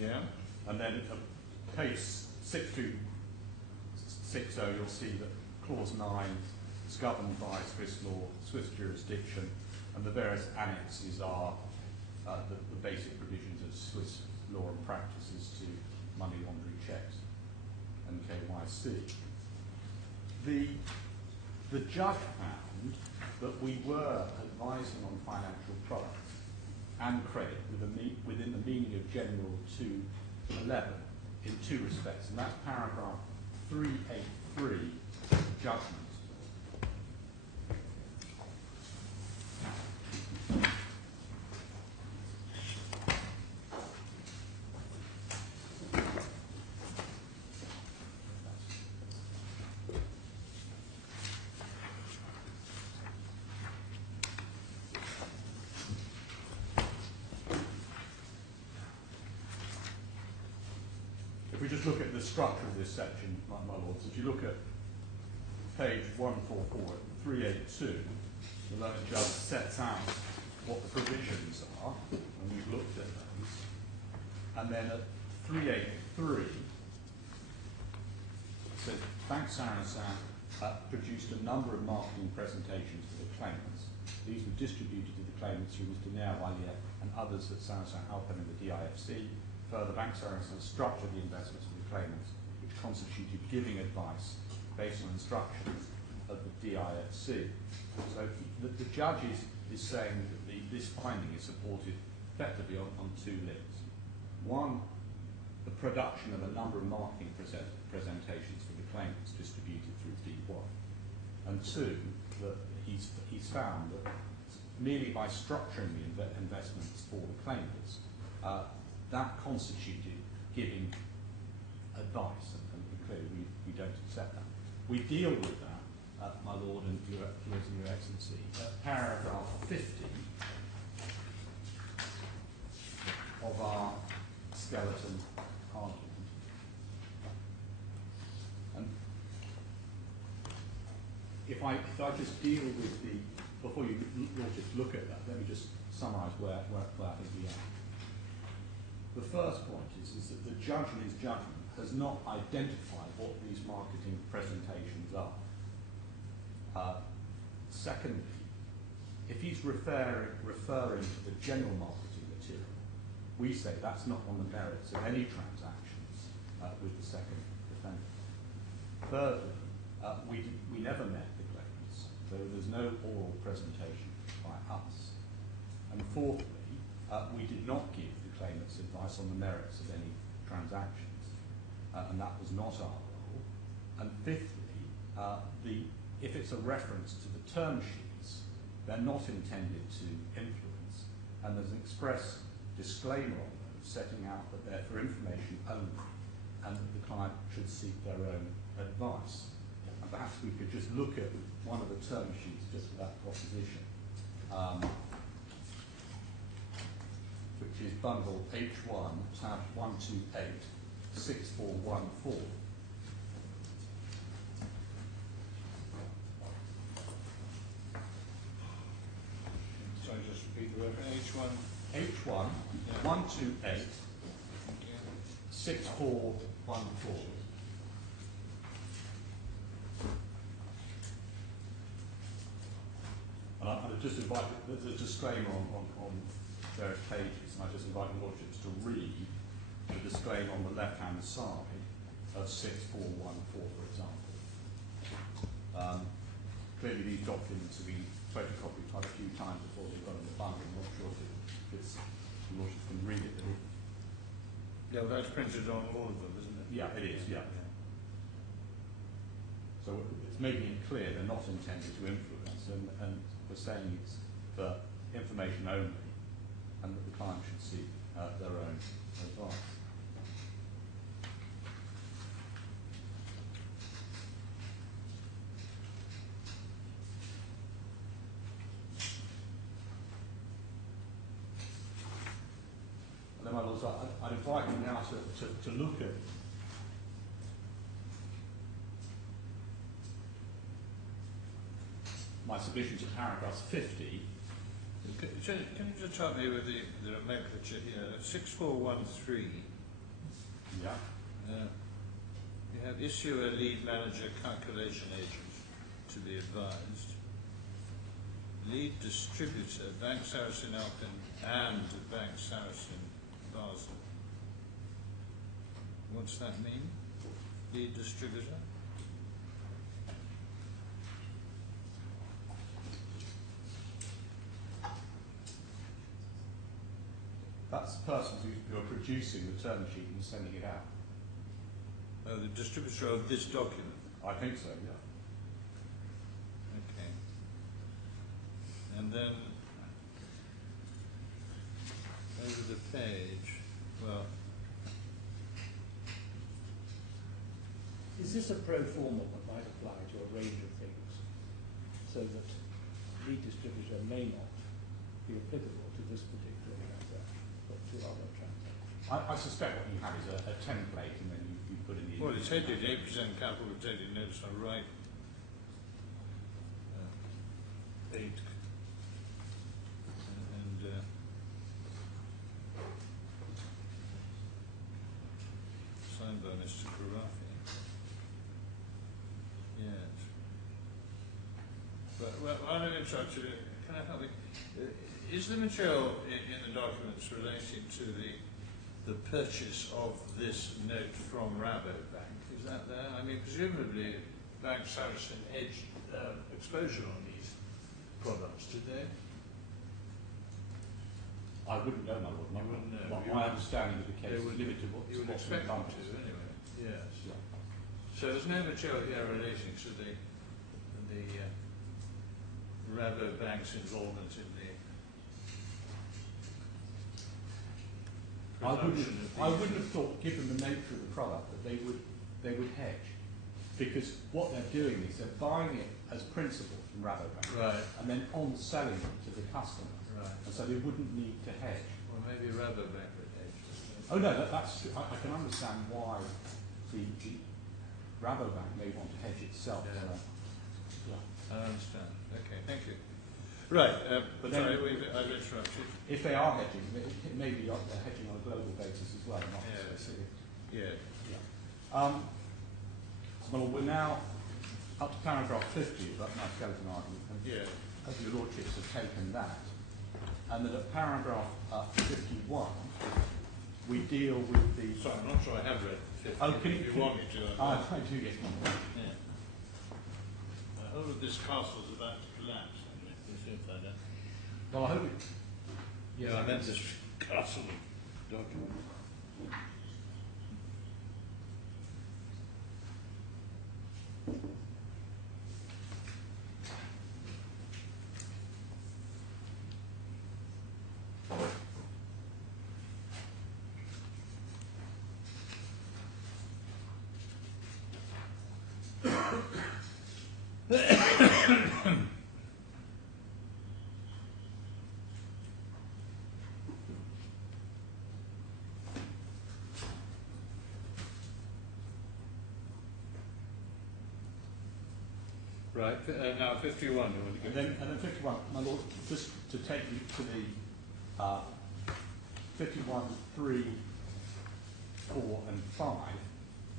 Yeah. And then at case 6260, you'll see that clause 9 is governed by Swiss law, Swiss jurisdiction, and the various annexes are the basic provisions of Swiss law and practices to money laundering checks and KYC. The judge found that we were advising on financial products and credit within the meaning of General 211 in two respects, and that's paragraph 383 judgment. If we just look at the structure of this section, my lords, if you look at page 144, 382, the learned judge sets out what the provisions are, and we've looked at those. And then at 383, it says, Bank Sarasin produced a number of marketing presentations for the claimants. These were distributed to the claimants through Mr. Alia and others at Sarasin-Alpen in the DIFC. Further, Bank Sarasin structured the investments of the claimants, which constituted giving advice based on instructions of the DIFC. So the judge is saying that this finding is supported effectively on two limbs. One, the production of a number of marketing presentations for the claimants distributed through D1. And two, that he's found that merely by structuring the investments for the claimants, that constituted giving advice, and clearly we don't accept that. We deal with that, my Lord and Your Excellency, paragraph 50 of our skeleton argument. And if I just deal with the, before you just look at that, let me just summarise where I think we are. The first point is that the judge in his judgment has not identified what these marketing presentations are. Secondly, if he's referring to the general marketing material, we say that's not on the merits of any transactions with the second defendant. Thirdly, we never met the claimants, so there's no oral presentation by us. And fourthly, we did not give the claimants advice on the merits of any transactions, and that was not our role. And fifthly, if it's a reference to the term sheets, they're not intended to influence, and there's an express disclaimer on them setting out that they're for information only, and that the client should seek their own advice. And perhaps we could just look at one of the term sheets just for that proposition, which is bundle H1, tab 128, 6414. Sorry, just repeat the reference. H1, 128, 6414. And I just invite, there's a disclaimer on various pages, and I just invite the Lordships to read the disclaimer on the left-hand side of 6414, for example. Clearly these documents have been photocopied quite a few times before they've got in the bundle. I'm not sure if the Lordships can read it. Yeah, well, that's printed on all of them, isn't it? Yeah, it is, yeah. So it's making it clear they're not intended to influence, and we're saying it's for information only, and that the client should seek their own advice. And then I'd invite you now to look at my submission to paragraph 50. Can you just help me with the nomenclature here? 6413. Yeah. You have issue a lead manager calculation agent to be advised. Lead distributor, Bank Sarasin-Alpen and Bank Sarasin-Basel. What's that mean? Lead distributor? That's the person who are producing the term sheet and sending it out. Oh, the distributor of this document? I think so, yeah. Okay. And then, over the page, well... Is this a pro forma that might apply to a range of things, so that lead distributor may not be applicable to this particular transaction, but to other transactions? I suspect what you have is a template, and then you put in the... Well, it's headed 8% capital rotated notes on right. 8. And sign bonus to Khorafi. Yes. But, well, I'm interrupt you. Can I help you? Is the material in the documents relating to the purchase of this note from Rabobank? Is that there? I mean, presumably Bank Sarasin hedged exposure on these products, did they? I wouldn't know, my lord. You wouldn't know. My understanding of the case is limited to what's You would what's expect been them done. to, anyway. Yes. Yeah. So there's no material here relating to the Rabobank's involvement in the I production of wouldn't have thought, given the nature of the product, that they would hedge, because what they're doing is they're buying it as principal from Rabobank, Right. and then on selling it to the customer, Right. and so they wouldn't need to hedge. Well, maybe Rabobank would hedge. Oh no, that's I can understand why the Rabobank may want to hedge itself. Yeah. Yeah. I understand. Okay, thank you. Right, but Then- I've interrupted. If they are hedging, it may be they're hedging on a global basis as well, not Yeah. specific. Yeah. Well, we're now up to paragraph 50 of my skeleton argument, and Yeah. as your lordships have taken that, and then at paragraph 51, we deal with the... Sorry, I'm not sure I have read 50. Oh, If you want me to. I do, yes. Yeah. The whole of this castle is about to collapse, actually. We'll soon find out. Well, I hope it... Yeah, I meant this castle document. Right, now 51, you want to go? And then 51, my lord, just to take you to the 51, 3, 4 and 5,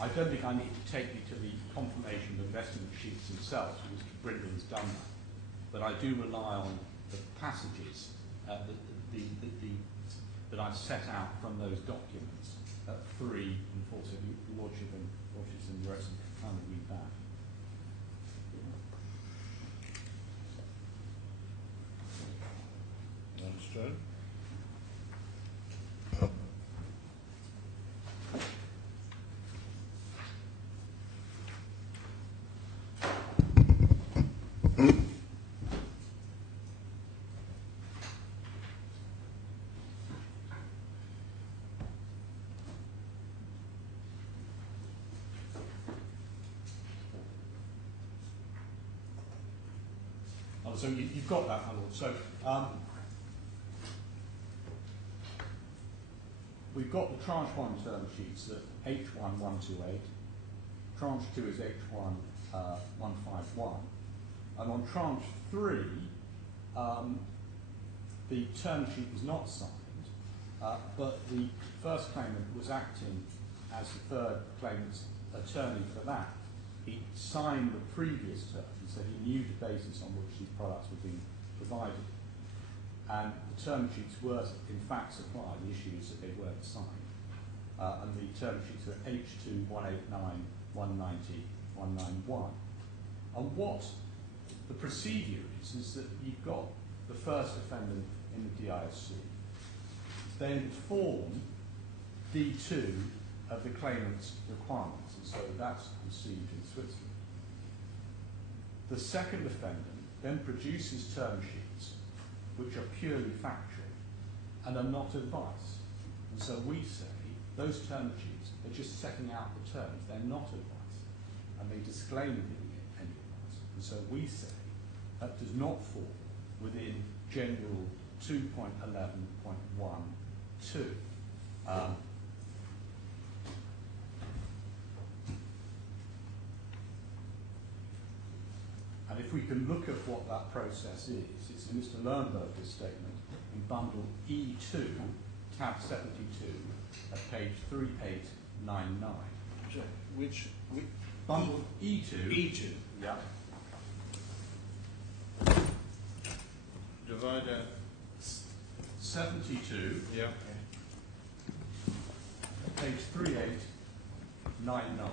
I don't think I need to take you to the confirmation of investment sheets themselves, because Mr. Brindle has done that. But I do rely on the passages that I've set out from those documents at 3 and 4. So your lordship and lordships and your excellency can kind of read that. Understood. So you've got that, my lord. So we've got the tranche 1 term sheets at H1 128, tranche 2 is H1 151, and on tranche 3 the term sheet was not signed, but the first claimant was acting as the third claimant's attorney for that. He signed the previous term, so he knew the basis on which these products were being provided. And the term sheets were, in fact, supplied. The issue is that they weren't signed. And the term sheets are H2 189, 190, 191. And what the procedure is that you've got the first defendant in the DISC. They inform D2 of the claimant's requirements, and so that's received in Switzerland. The second defendant then produces term sheets which are purely factual and are not advice. And so we say those term sheets are just setting out the terms, they're not advice, and they disclaim giving it any advice. And so we say that does not fall within General 2.11.12. And if we can look at what that process is, it's in Mr. Lernberger's statement in bundle E2, tab 72, at page 3899. So, which Bundle E2. E2. Yeah. Divider 72, Yeah. page 3899.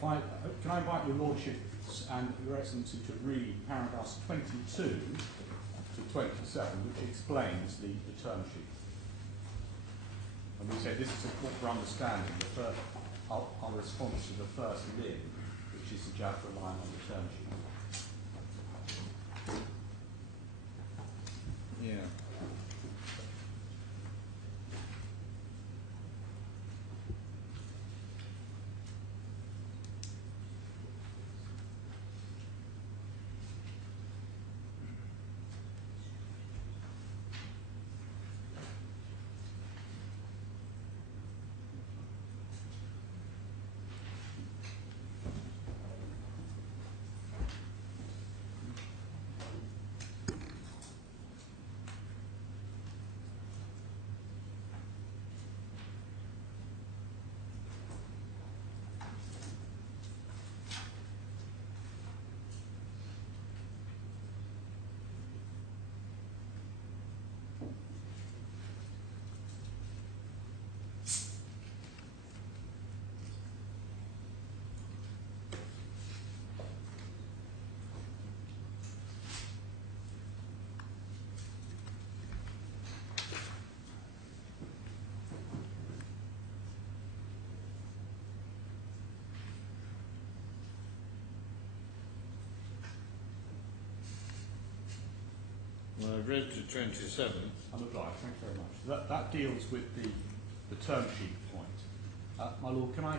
can I invite your lordships and your excellency to read paragraphs 22 to 27, which explains the term sheet. And we say this is for understanding our response to the first limb, which is the JAF relying on the term sheet. Yeah. Well, I've read to 27. I'm obliged, thank you very much. That deals with the term sheet point. My Lord, can I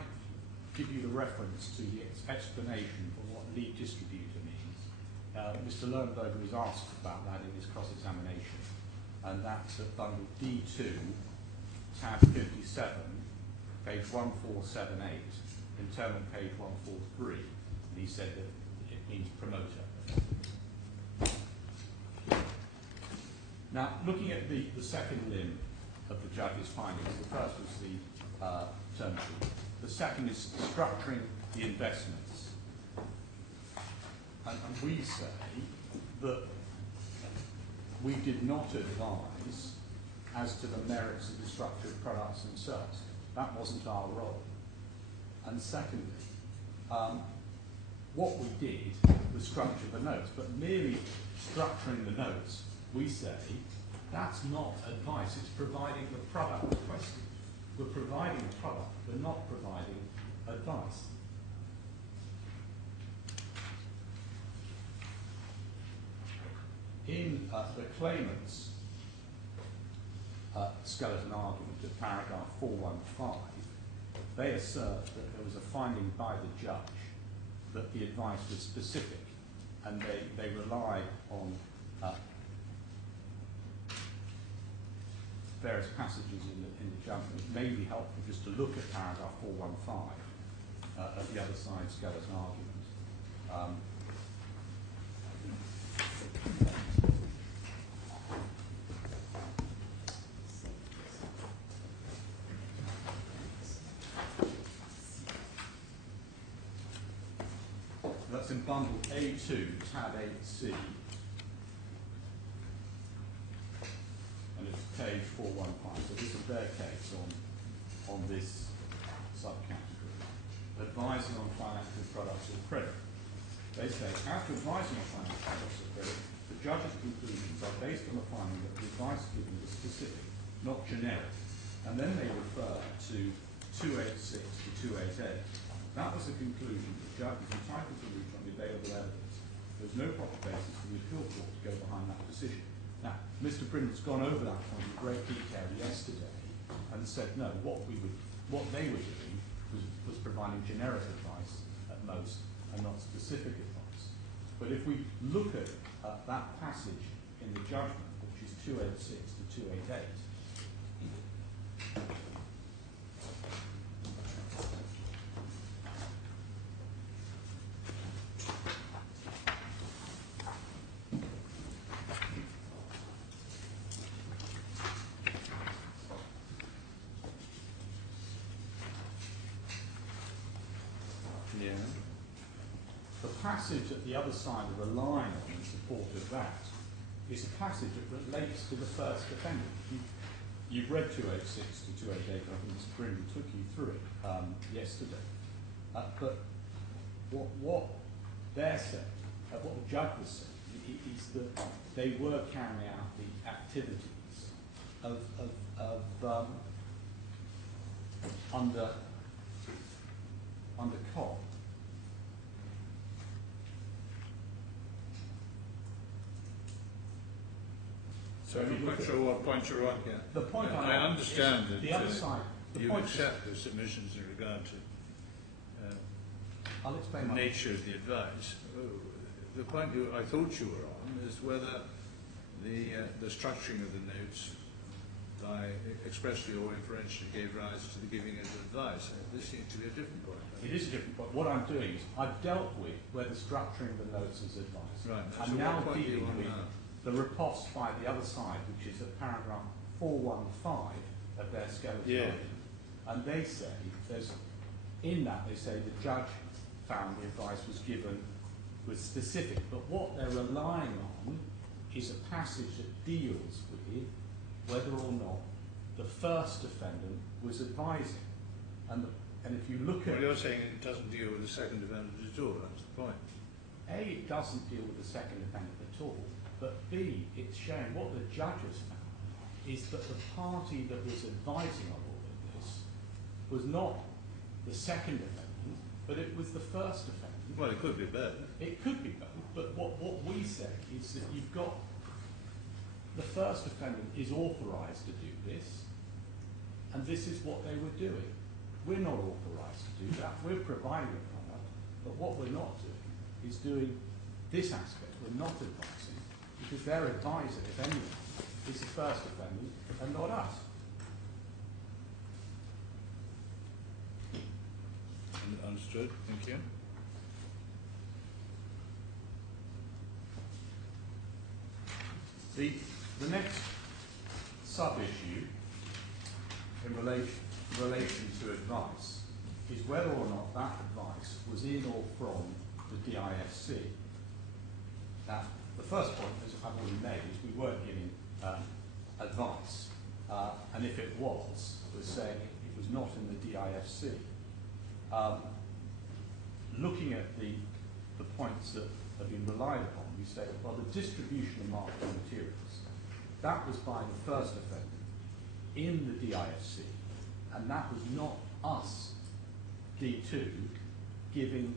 give you the reference to the explanation for what lead distributor means? Mr. Lohrenberger was asked about that in his cross-examination, and that's at bundle D2, tab 57, page 1478, internal page 143, and he said that it means promoter. Now, looking at the second limb of the judge's findings, the first was the term sheet. The second is structuring the investments. And we say that we did not advise as to the merits of the structured products themselves. That wasn't our role. And secondly, what we did was structure the notes, but merely structuring the notes, we say, that's not advice, it's providing the product requested. We're providing a product, we're not providing advice. In the claimant's skeleton argument at paragraph 415, they assert that there was a finding by the judge that the advice was specific, and they relied on various passages in the judgment. It may be helpful just to look at paragraph 415 at the other side's skeleton argument. That's in bundle A2, tab 8C. And it's page 415. So this is their case on this subcategory. Advising on financial products or credit. They say, after advising on financial products or credit, the judge's conclusions are based on the finding that the advice given is specific, not generic. And then they refer to 286 to 288. That was the conclusion that the judge was entitled to reach on the available evidence. There was no proper basis for the appeal court to go behind that decision. Now, Mr. Brindle's gone over that point in great detail yesterday and said, no, what they were doing was providing generic advice at most and not specific advice. But if we look at that passage in the judgment, which is 286 to 288, passage that the other side are relying on in support of that is a passage that relates to the first defendant. You've read 286 to 288, I think Mr. Brindle took you through it yesterday. But what they're saying, what the judge was saying, is that they were carrying out the activities of under COP. So I'm not quite sure what point you're on here. The point I understand that the other side. The you point accept the submissions in regard to I'll explain the my nature of the advice. The point I thought you were on is whether the structuring of the notes by expressly or inferentially gave rise to the giving of advice. This seems to be a different point. It is a different point. What I'm doing is I've dealt with where the structuring of the notes is advice. Right. I'm So now what point are you dealing on with now? the riposte by the other side, which is at paragraph 415 of their skeleton. Yeah. And they say, in that they say the judge found the advice was specific, but what they're relying on is a passage that deals with whether or not the first defendant was advising. And if you look at... Well, you're saying it doesn't deal with the second defendant at all, that's the point. A, it doesn't deal with the second defendant at all, but B, it's showing what the judge has found is that the party that was advising on all of this was not the second defendant, but it was the first defendant. Well, it could be both. It could be both, but what we say is that you've got the first defendant is authorised to do this, and this is what they were doing. We're not authorised to do that. We're providing a product, but what we're not doing is doing this aspect. We're not advising, because their advisor, if anyone, is the first defendant and not us. Understood. Thank you. The next sub-issue in relation to advice is whether or not that advice was in or from the DIFC. Now, the first point, as I've already made, is we weren't giving advice, and if it was saying it was not in the DIFC. Looking at the points that have been relied upon, we say, well, the distribution of marketing materials, that was by the first defendant in the DIFC, and that was not us, D2, giving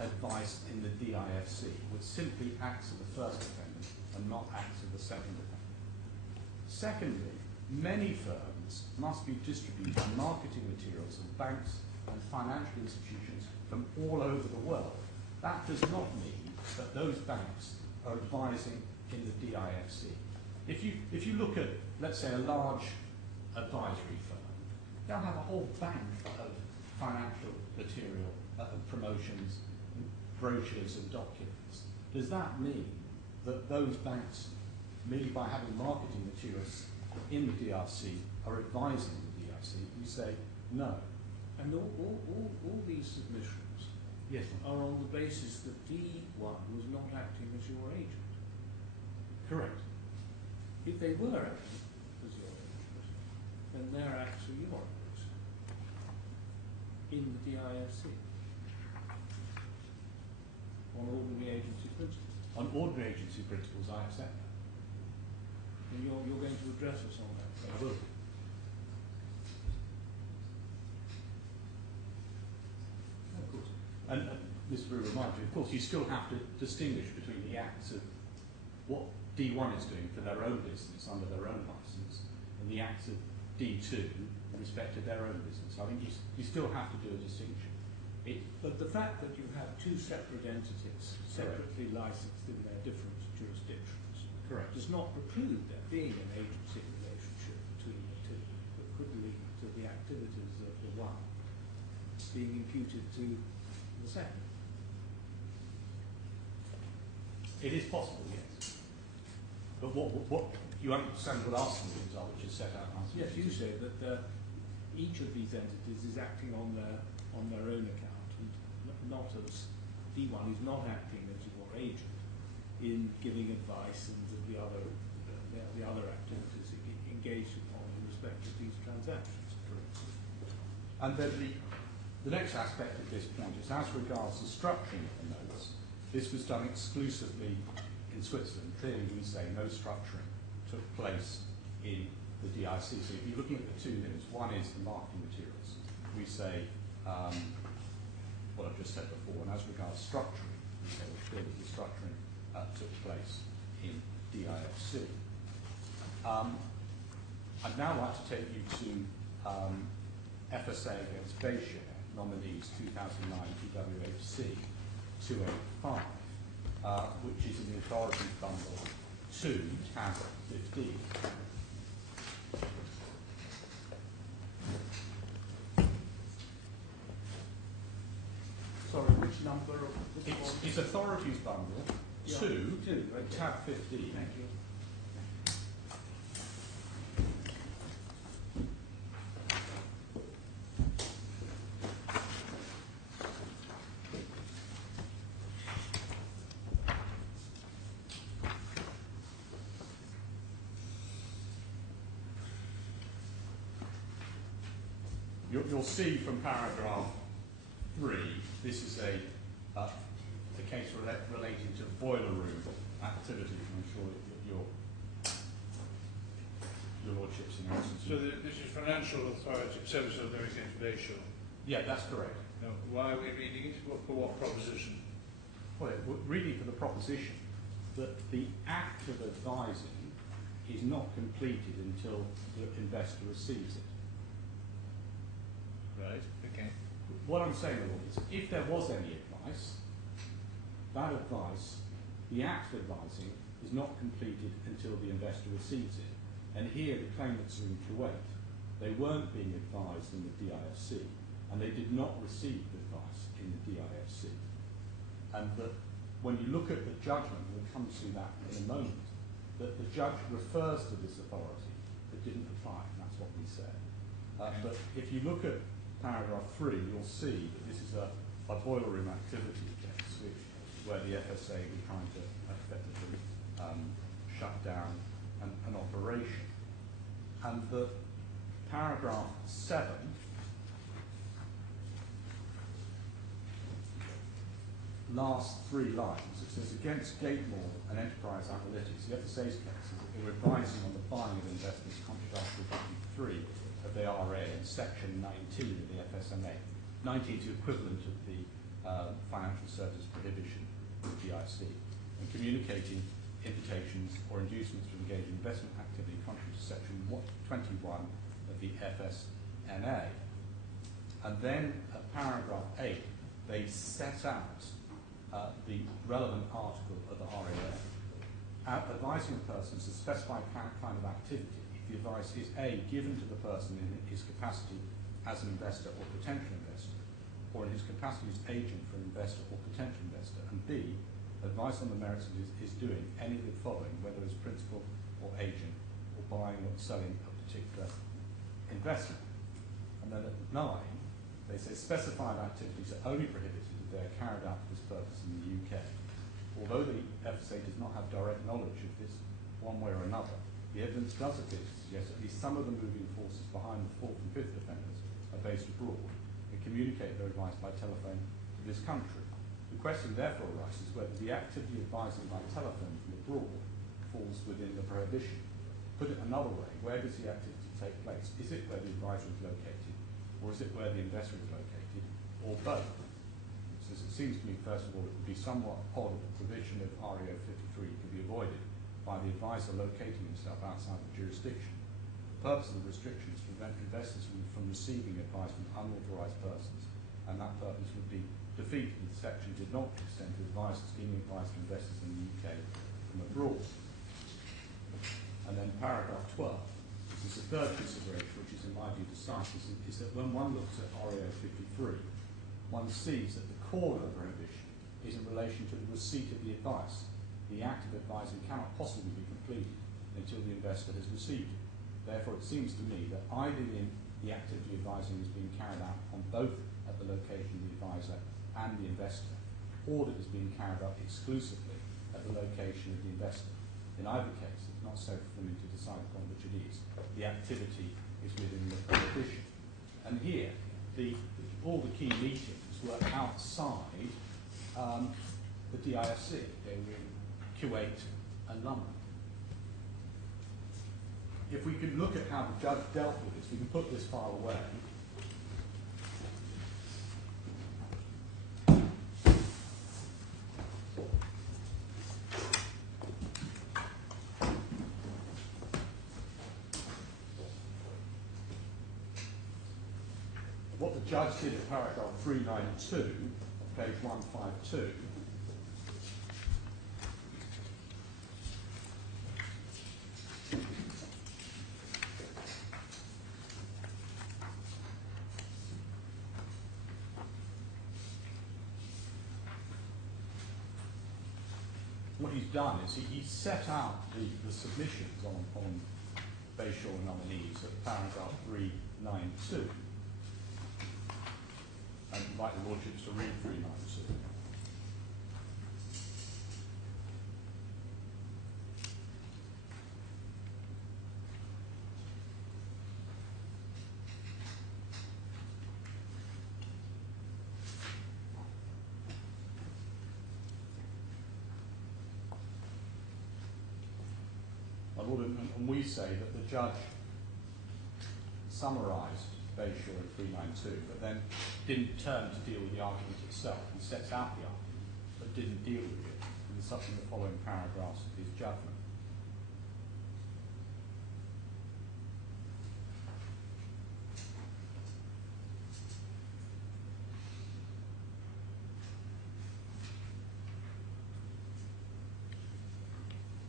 advice in the DIFC, which simply acts as the first defendant and not acts as the second defendant. Secondly, many firms must be distributing marketing materials of banks and financial institutions from all over the world. That does not mean that those banks are advising in the DIFC. If you look at, let's say, a large advisory firm, they'll have a whole bank of financial material, promotions, brochures and documents. Does that mean that those banks, merely by having marketing materials in the DRC, are advising the DRC? We say no. And all these submissions Yes. are on the basis that D1 was not acting as your agent. Correct. If they were acting as your agent, then their acts are your acts in the DIFC on ordinary agency principles. On ordinary agency principles, I accept that. And you're going to address us on that. I will. Of course. And Mr. Brewer reminded you, of course, you still have to distinguish between the acts of what D1 is doing for their own business under their own license and the acts of D2 in respect to their own business. I think you still have to do a distinction. But the fact that you have two separate entities, separately licensed in their different jurisdictions, Correct. does not preclude there being an agency relationship between the two that could lead to the activities of the one being imputed to the second. It is possible, yes. But what you understand what our solutions are, which is set out in our Yes, solutions. you say that each of these entities is acting on their own account, and not as D1 is not acting as your agent in giving advice and the other activities engaged upon in respect of these transactions. And then The next aspect of this point is as regards the structuring of the notes, this was done exclusively in Switzerland. Clearly we say no structuring took place in the DIC. So if you're looking at the two notes, one is the marketing materials. We say what I've just said before, and as regards structuring, we say it's clear that the structuring took place in DIFC. I'd now like to take you to FSA against Bayshire, nominees 2009 PWHC 285, which is in the authority bundle 2, tab 15. Sorry, which number of It's authorities bundle 2, right, tab 15. Thank you. You'll see from paragraph 3, this is a case relating to boiler room activity. I'm sure that your lordship's in essence. So this is financial authority, service authority against Bayshire. Yeah, that's correct. Now, why are we reading it? For what proposition? Well, we're reading for the proposition that the act of advising is not completed until the investor receives it. Right, okay. What I'm saying, Lord, is if there was any advice, that advice, the act of advising, is not completed until the investor receives it. And here the claimants are in Kuwait. They weren't being advised in the DIFC, and they did not receive advice in the DIFC. And that when you look at the judgment, we'll come to that in a moment, that the judge refers to this authority that didn't apply, and that's what we say. But if you look at paragraph 3, you'll see that this is a boiler room activity case, where the FSA was trying to effectively shut down an operation. And the paragraph 7 last 3 lines, it says, against Gatemore and Enterprise Analytics, the FSA's case is that they were advising on the buying of investments contrary to Article 53 of the RA and Section 19 of the FSMA. 19 is the equivalent of the Financial Services Prohibition, the GIC, and communicating invitations or inducements to engage in investment activity contrary to Section 21 of the FSMA. And then at paragraph 8, they set out the relevant article of the RAA, advising a person to specify kind of activity if the advice is A, given to the person in his capacity as an investor or potential investor, or in his capacity as agent for an investor or potential investor, and B, advice on the merits of his doing any of the following, whether as principal or agent, or buying or selling a particular investment. And then at 9, they say specified activities are only prohibited if they are carried out for this purpose in the UK. Although the FSA does not have direct knowledge of this one way or another, the evidence does appear to suggest at least some of the moving forces behind the 4th and 5th offenders are based abroad and communicate their advice by telephone to this country. The question therefore arises whether the activity advising by telephone from abroad falls within the prohibition. Put it another way, where does the activity take place? Is it where the advisor is located, or is it where the investor is located, or both? So it seems to me, first of all, it would be somewhat odd if the provision of REO 53 could be avoided by the advisor locating himself outside the jurisdiction. The purpose of the restriction is to prevent investors from receiving advice from unauthorised persons, and that purpose would be defeated if the section did not extend to advisors giving advice to investors in the UK from abroad. And then paragraph 12, this is the third consideration, which is in my view decisive, is that when one looks at REO 53, one sees that the core of the prohibition is in relation to the receipt of the advice. The act of advising cannot possibly be completed until the investor has received it. Therefore, it seems to me that either the activity advising is being carried out on both at the location of the advisor and the investor, or that is being carried out exclusively at the location of the investor. In either case, it's not so for me to decide upon which it is. The activity is within the prohibition. And here, the all the key meetings were outside the DIFC. They were in Kuwait and London. If we could look at how the judge dealt with this, we can put this file away. What the judge did in paragraph 392, page 152, what he's done is he set out the submissions on Bayshore nominees at paragraph 392. And invite the Lordships to read 392. And we say that the judge summarised Bayshore in 392, but then didn't turn to deal with the argument itself. He sets out the argument, but didn't deal with it in the following paragraphs of his judgment.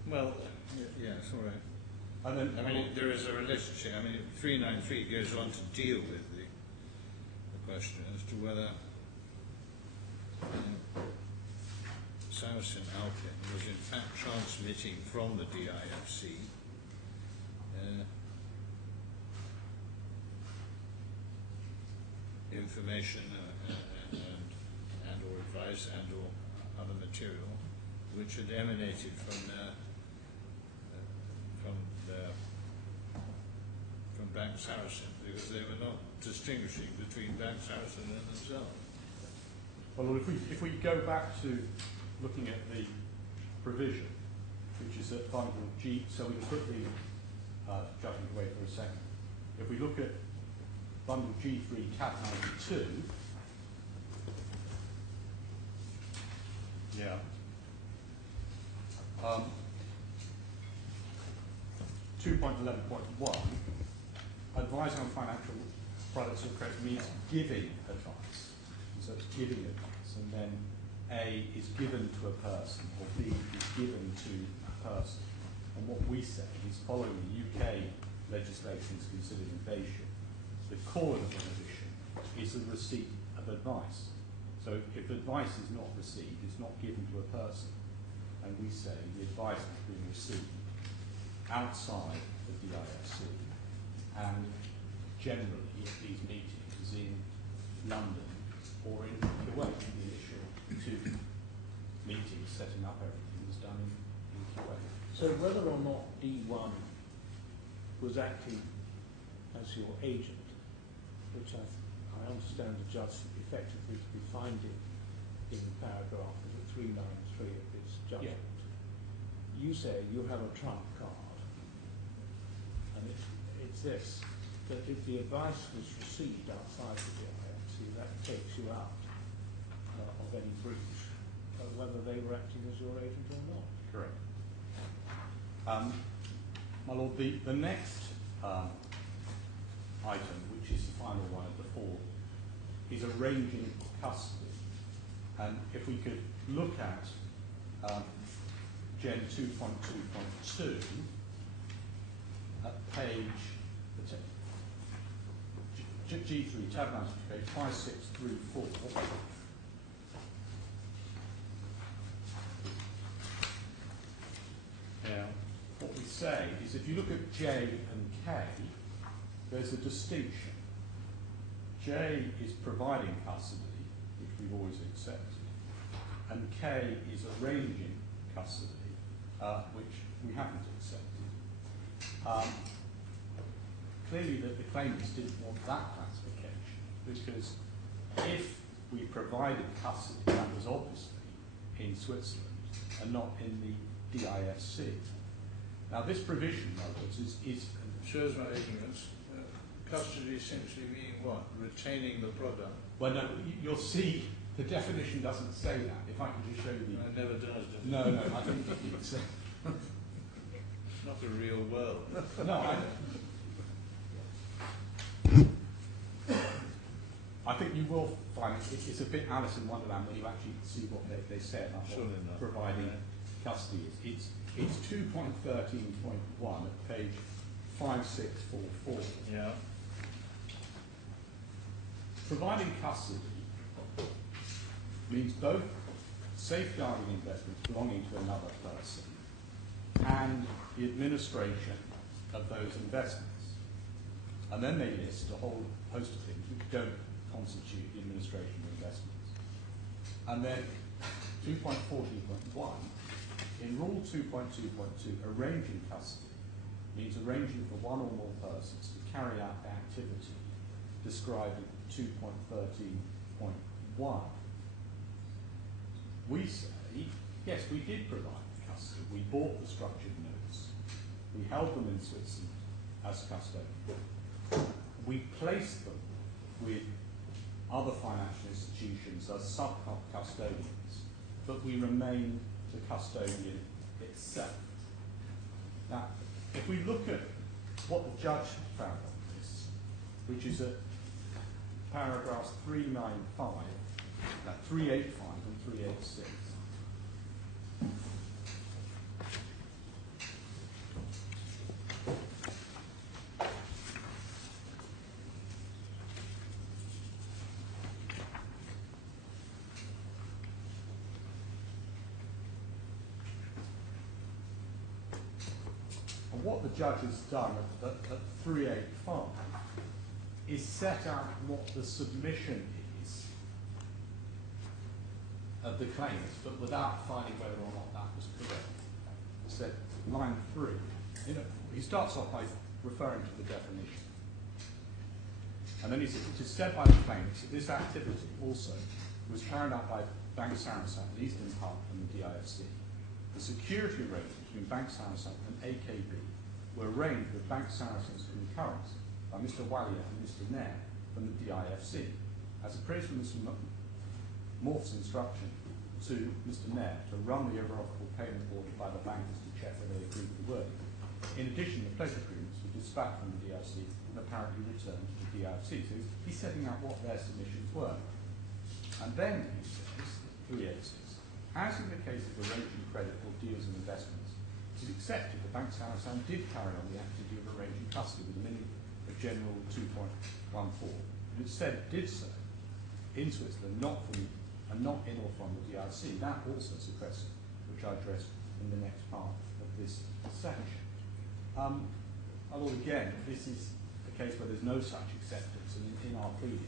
Well, yes, all right. And then, I mean, there is a relationship. I mean, 393 goes on to deal with the question as to whether Sarasin-Alpen was in fact transmitting from the DIFC information and or advice and or other material which had emanated from Bank Sarasin, because they were not distinguishing between Bank Sarasin and themselves. well, if we go back to looking at the provision, which is at bundle G, so we can put the judgment away for a second. If we look at bundle G3 tab 92, yeah. 2.11.1, advising on financial products or credit means giving advice. So it's giving advice, and then A is given to a person, or B is given to a person. And what we say is, following the UK legislation is considered invasion, the core of the prohibition is the receipt of advice. So if advice is not received, it's not given to a person. And we say the advice is being received outside the DIFC and generally at these meetings in London or in Kuwait. The initial two meetings setting up everything was done in Kuwait. So whether or not D1 was acting as your agent, which I understand the judge effectively to be finding in paragraph 393 of his judgment, you say you have a trump card, and it's this, that if the advice was received outside the DIFC, that takes you out of any breach, whether they were acting as your agent or not. Correct. My Lord, the next item, which is the final one of the four, is arranging custody. And if we could look at Gen 2.2.2 at page G3, tab 90, page 5634. Now, what we say is if you look at J and K, there's a distinction. J is providing custody, which we've always accepted, and K is arranging custody, which we haven't accepted. Clearly, the claimants didn't want that classification because if we provided custody, that was obviously in Switzerland and not in the DIFC. Now this provision, in other words, is Shows my ignorance. Custody essentially meaning what? Retaining the product. well, no, you'll see the definition doesn't say that. If I can just show you It never does, does it? No, I think it's... It's not the real world. no, I think you will find it's a bit Alice in Wonderland when you actually see what they say about what providing custody is. It's 2.13.1 at page 5644. Yeah. Providing custody means both safeguarding investments belonging to another person and the administration of those investments. And then they list a whole host of things which don't constitute the administration of investments. And then 2.14.1, in Rule 2.2.2, arranging custody means arranging for one or more persons to carry out the activity described in 2.13.1. We say, yes, we did provide custody. We bought the structured notes. We held them in Switzerland as custodians. We placed them with other financial institutions as sub-custodians, but we remained the custodian itself. Now, if we look at what the judge found on this, which is at paragraphs 395, 385 and 386, what the judge has done at 385 is set out what the submission is of the claimants, but without finding whether or not that was correct. So, line 3, he starts off by referring to the definition. And then he says, it is said by the claimants that this activity also was carried out by Bank Sarasin and Eastern Park and the DIFC. The security arrangements between Bank Sarasin and AKB were arranged with Bank Sarasin's concurrence by Mr. Alia and Mr. Nair from the DIFC, as appraised from Mr. Mohsen's instruction to Mr. Nair to run the irrevocable payment order by the bankers to check whether they agreed with the wording. In addition, the pledge agreements were dispatched from the DIFC and apparently returned to the DIFC. So he's setting out what their submissions were. And then he says, 386, as in the case of arranging credit or deals and investments, it is accepted that Bank Sarasin did carry on the activity of arranging custody with the meaning of General 2.14. And it said did so in Switzerland, not in or from the DRC. That also is a question which I address in the next part of this section. Although again, this is a case where there's no such acceptance, and in our pleading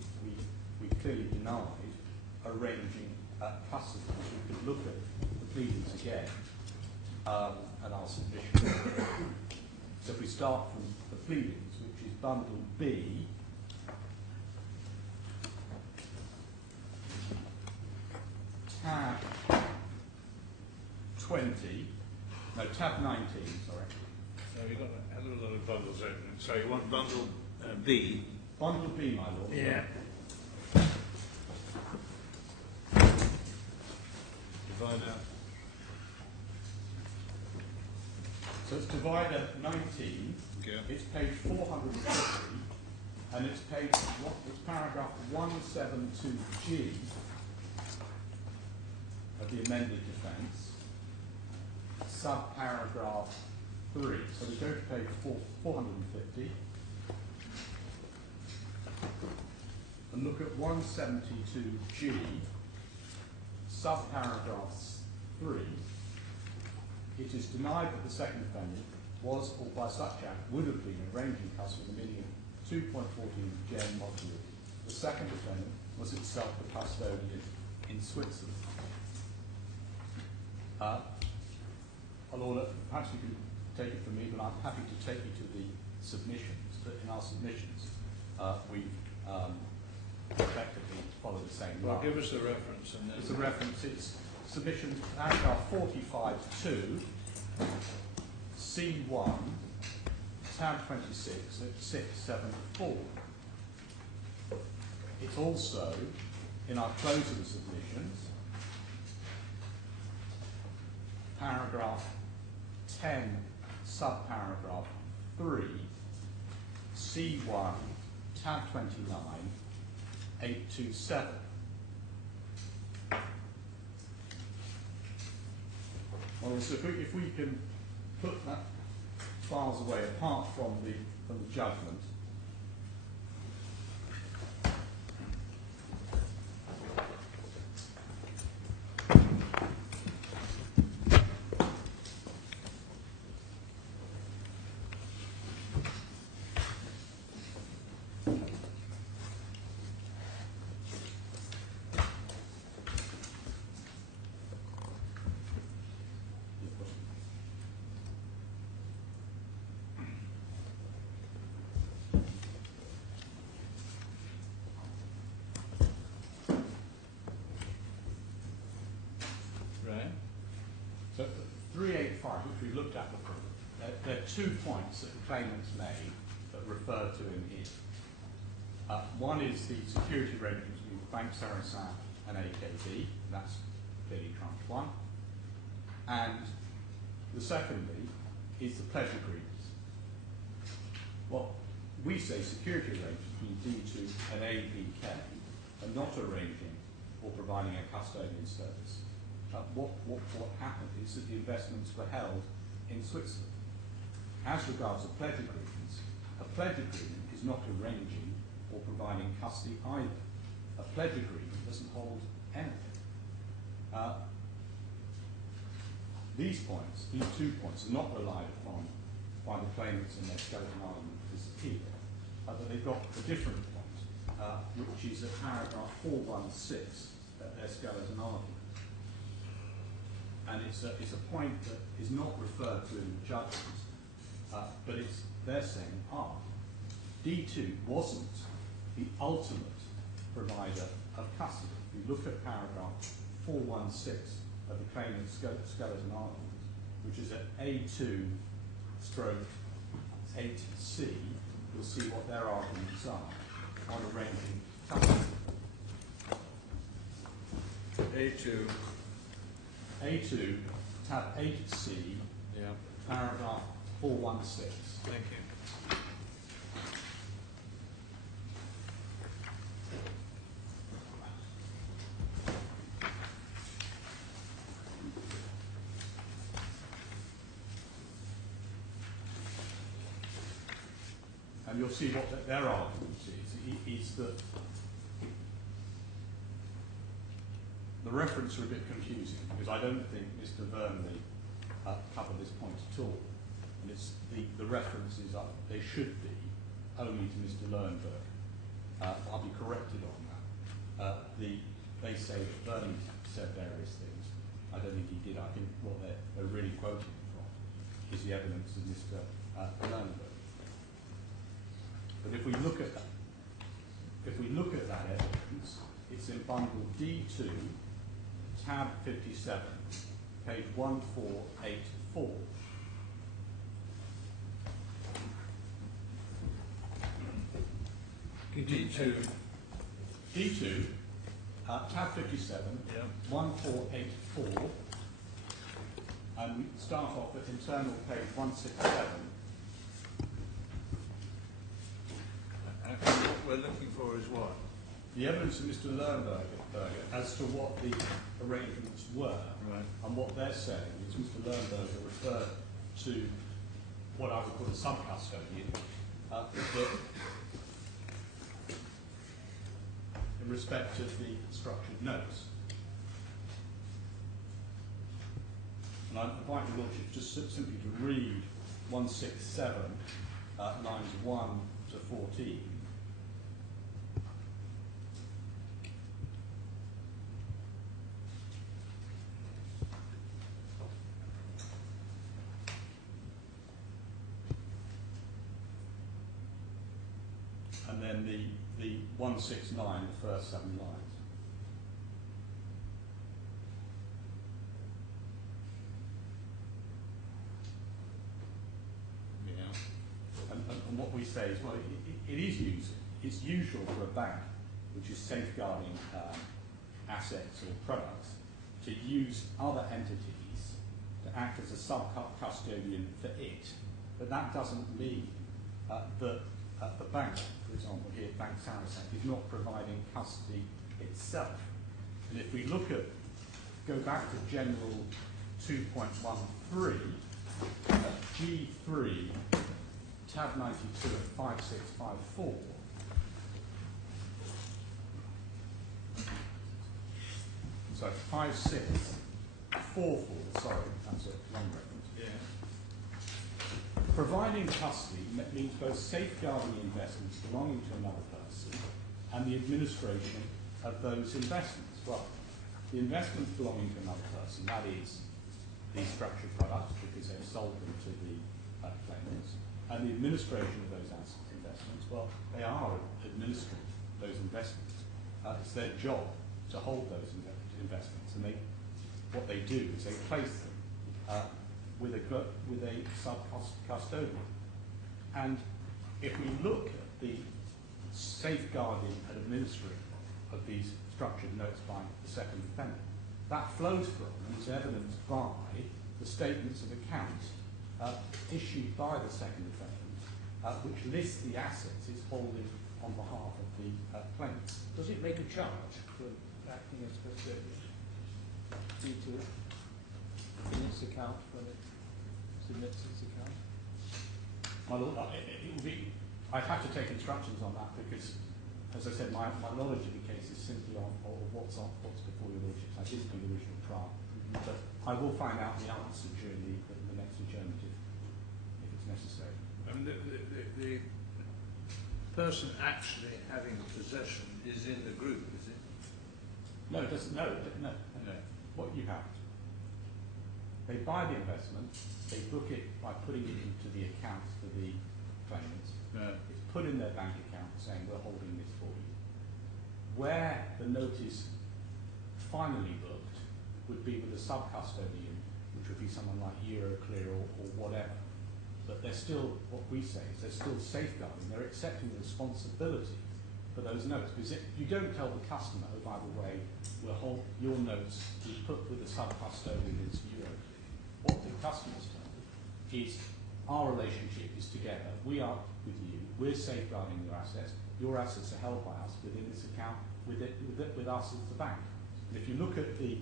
we clearly denied arranging custody. We could look at the pleadings again and our submission. So if we start from the pleadings, which is bundle B, tab 20, no, tab 19, sorry. So we've got a hell of a lot of bundles open. So you want bundle B? Bundle B, my lord. Yeah. Divide out. So it's divider 19, Yeah. it's page 450, and it's paragraph 172G of the amended defence, subparagraph 3. So we go to page 450 and look at 172G, subparagraph 3. It is denied that the second defendant was, or by such act, would have been arranging custody with the meaning of 2.14 Gen module. The second defendant was itself the custodian in Switzerland. Although perhaps you can take it from me, but I'm happy to take you to the submissions. But in our submissions, we've effectively follow the same Well, line. give us the reference and then... It's a reference, it's submission paragraph 45.2, C1, tab 26 at 674. It's also in our closing submissions, paragraph 10, subparagraph 3, C1, tab 29, 827. Well, so if we can put that files away apart from the judgment, Right. so 385, which we looked at before, there are 2 points that the claimant's made that refer to in here. One is the security arrangements with Bank Sarasin and AKB, that's clearly tranche 1. And the secondly is the pledge agreements. What we say security arrangements mean D2 and ABK are not arranging or providing a custodian service. What happened is that the investments were held in Switzerland. As regards to pledge agreements, a pledge agreement is not arranging or providing custody either. A pledge agreement doesn't hold anything. These points, these 2 points, are not relied upon by the claimants in their skeleton argument for this appeal, but they've got a different point, which is at paragraph 416 at their skeleton argument. And it's a point that is not referred to in the judgment, but they're saying, D2 wasn't the ultimate provider of custody. If you look at paragraph 416 of the claimant's skeleton argument, which is at A2 stroke 8C, you'll see what their arguments are on arranging custody. A2, tab 8C, Yeah. paragraph 416. Thank you. And you'll see what their argument is that the reference are a bit confusing because I don't think Mr. Vernley covered this point at all. And it's the references are, they should be only to Mr. Learnberg. I'll be corrected on that. They say that Vernley said various things. I don't think he did. I think what they're really quoting from is the evidence of Mr. Learnberg. But if we look at that evidence, it's in bundle D2, tab 57, page 1484. D2, tab 57, Yeah. 1484, and we start off at internal page 167. What we're looking for is what? The evidence of Mr. Learnberg as to what the arrangements were, Right. and what they're saying is Mr. Learnberg referred to what I would call a sub-custodian, that in respect of the structured notes. And I invite your Lordship just simply to read 167, lines 1 to 14. and then the 169, the first 7 lines. And what we say is, well, it is used. It's usual for a bank, which is safeguarding assets or products, to use other entities to act as a sub-custodian for it. But that doesn't mean that the bank, for example, here, Bank Sarasin, is not providing custody itself. And if we go back to General 2.13, G3, tab 92 at 5654, so 5644, sorry, that's a long reference. Yeah. Providing custody means both safeguarding the investments belonging to another person and the administration of those investments. Well, the investments belonging to another person, that is the structured products because they've sold them to the claimants, and the administration of those investments, well, they are administering those investments. It's their job to hold those investments, and what they do is they place them with a sub-custodian. And if we look at the safeguarding and administering of these structured notes by the second defendant, that flows from and is evidenced by the statements of account issued by the second defendant, which lists the assets it's holding on behalf of the claimants. Does it make a charge for acting as custodian? Due to it in its account when it submits its account? My Lord, it would be, I'd have to take instructions on that because, as I said, my knowledge of the case is simply on what's before your lordships. I didn't do the original trial, but I will find out the answer during the next adjournment if it's necessary. I mean, the person actually having possession is in the group, is it? No, it doesn't. No. What you have, they buy the investment, they book it by putting it into the accounts for the claimants. No. It's put in their bank account saying we're holding this for you. Where the note is finally booked would be with a sub-custodian, which would be someone like Euroclear or whatever. But they're still, what we say is they're still safeguarding, they're accepting the responsibility for those notes. Because you don't tell the customer, oh, by the way, we'll hold your notes, we put with a sub-custodian into Euroclear. What the customer's told is our relationship is together, we are with you, we're safeguarding your assets are held by us within this account, with us as the bank. And if you look at the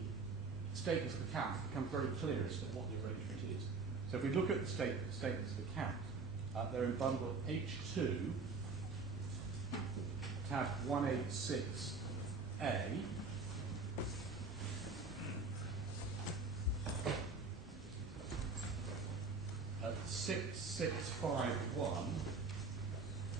statements of account, it becomes very clear as to what the arrangement is. So if we look at the statements of account, they're in bundle H2, tab 186A, at 6651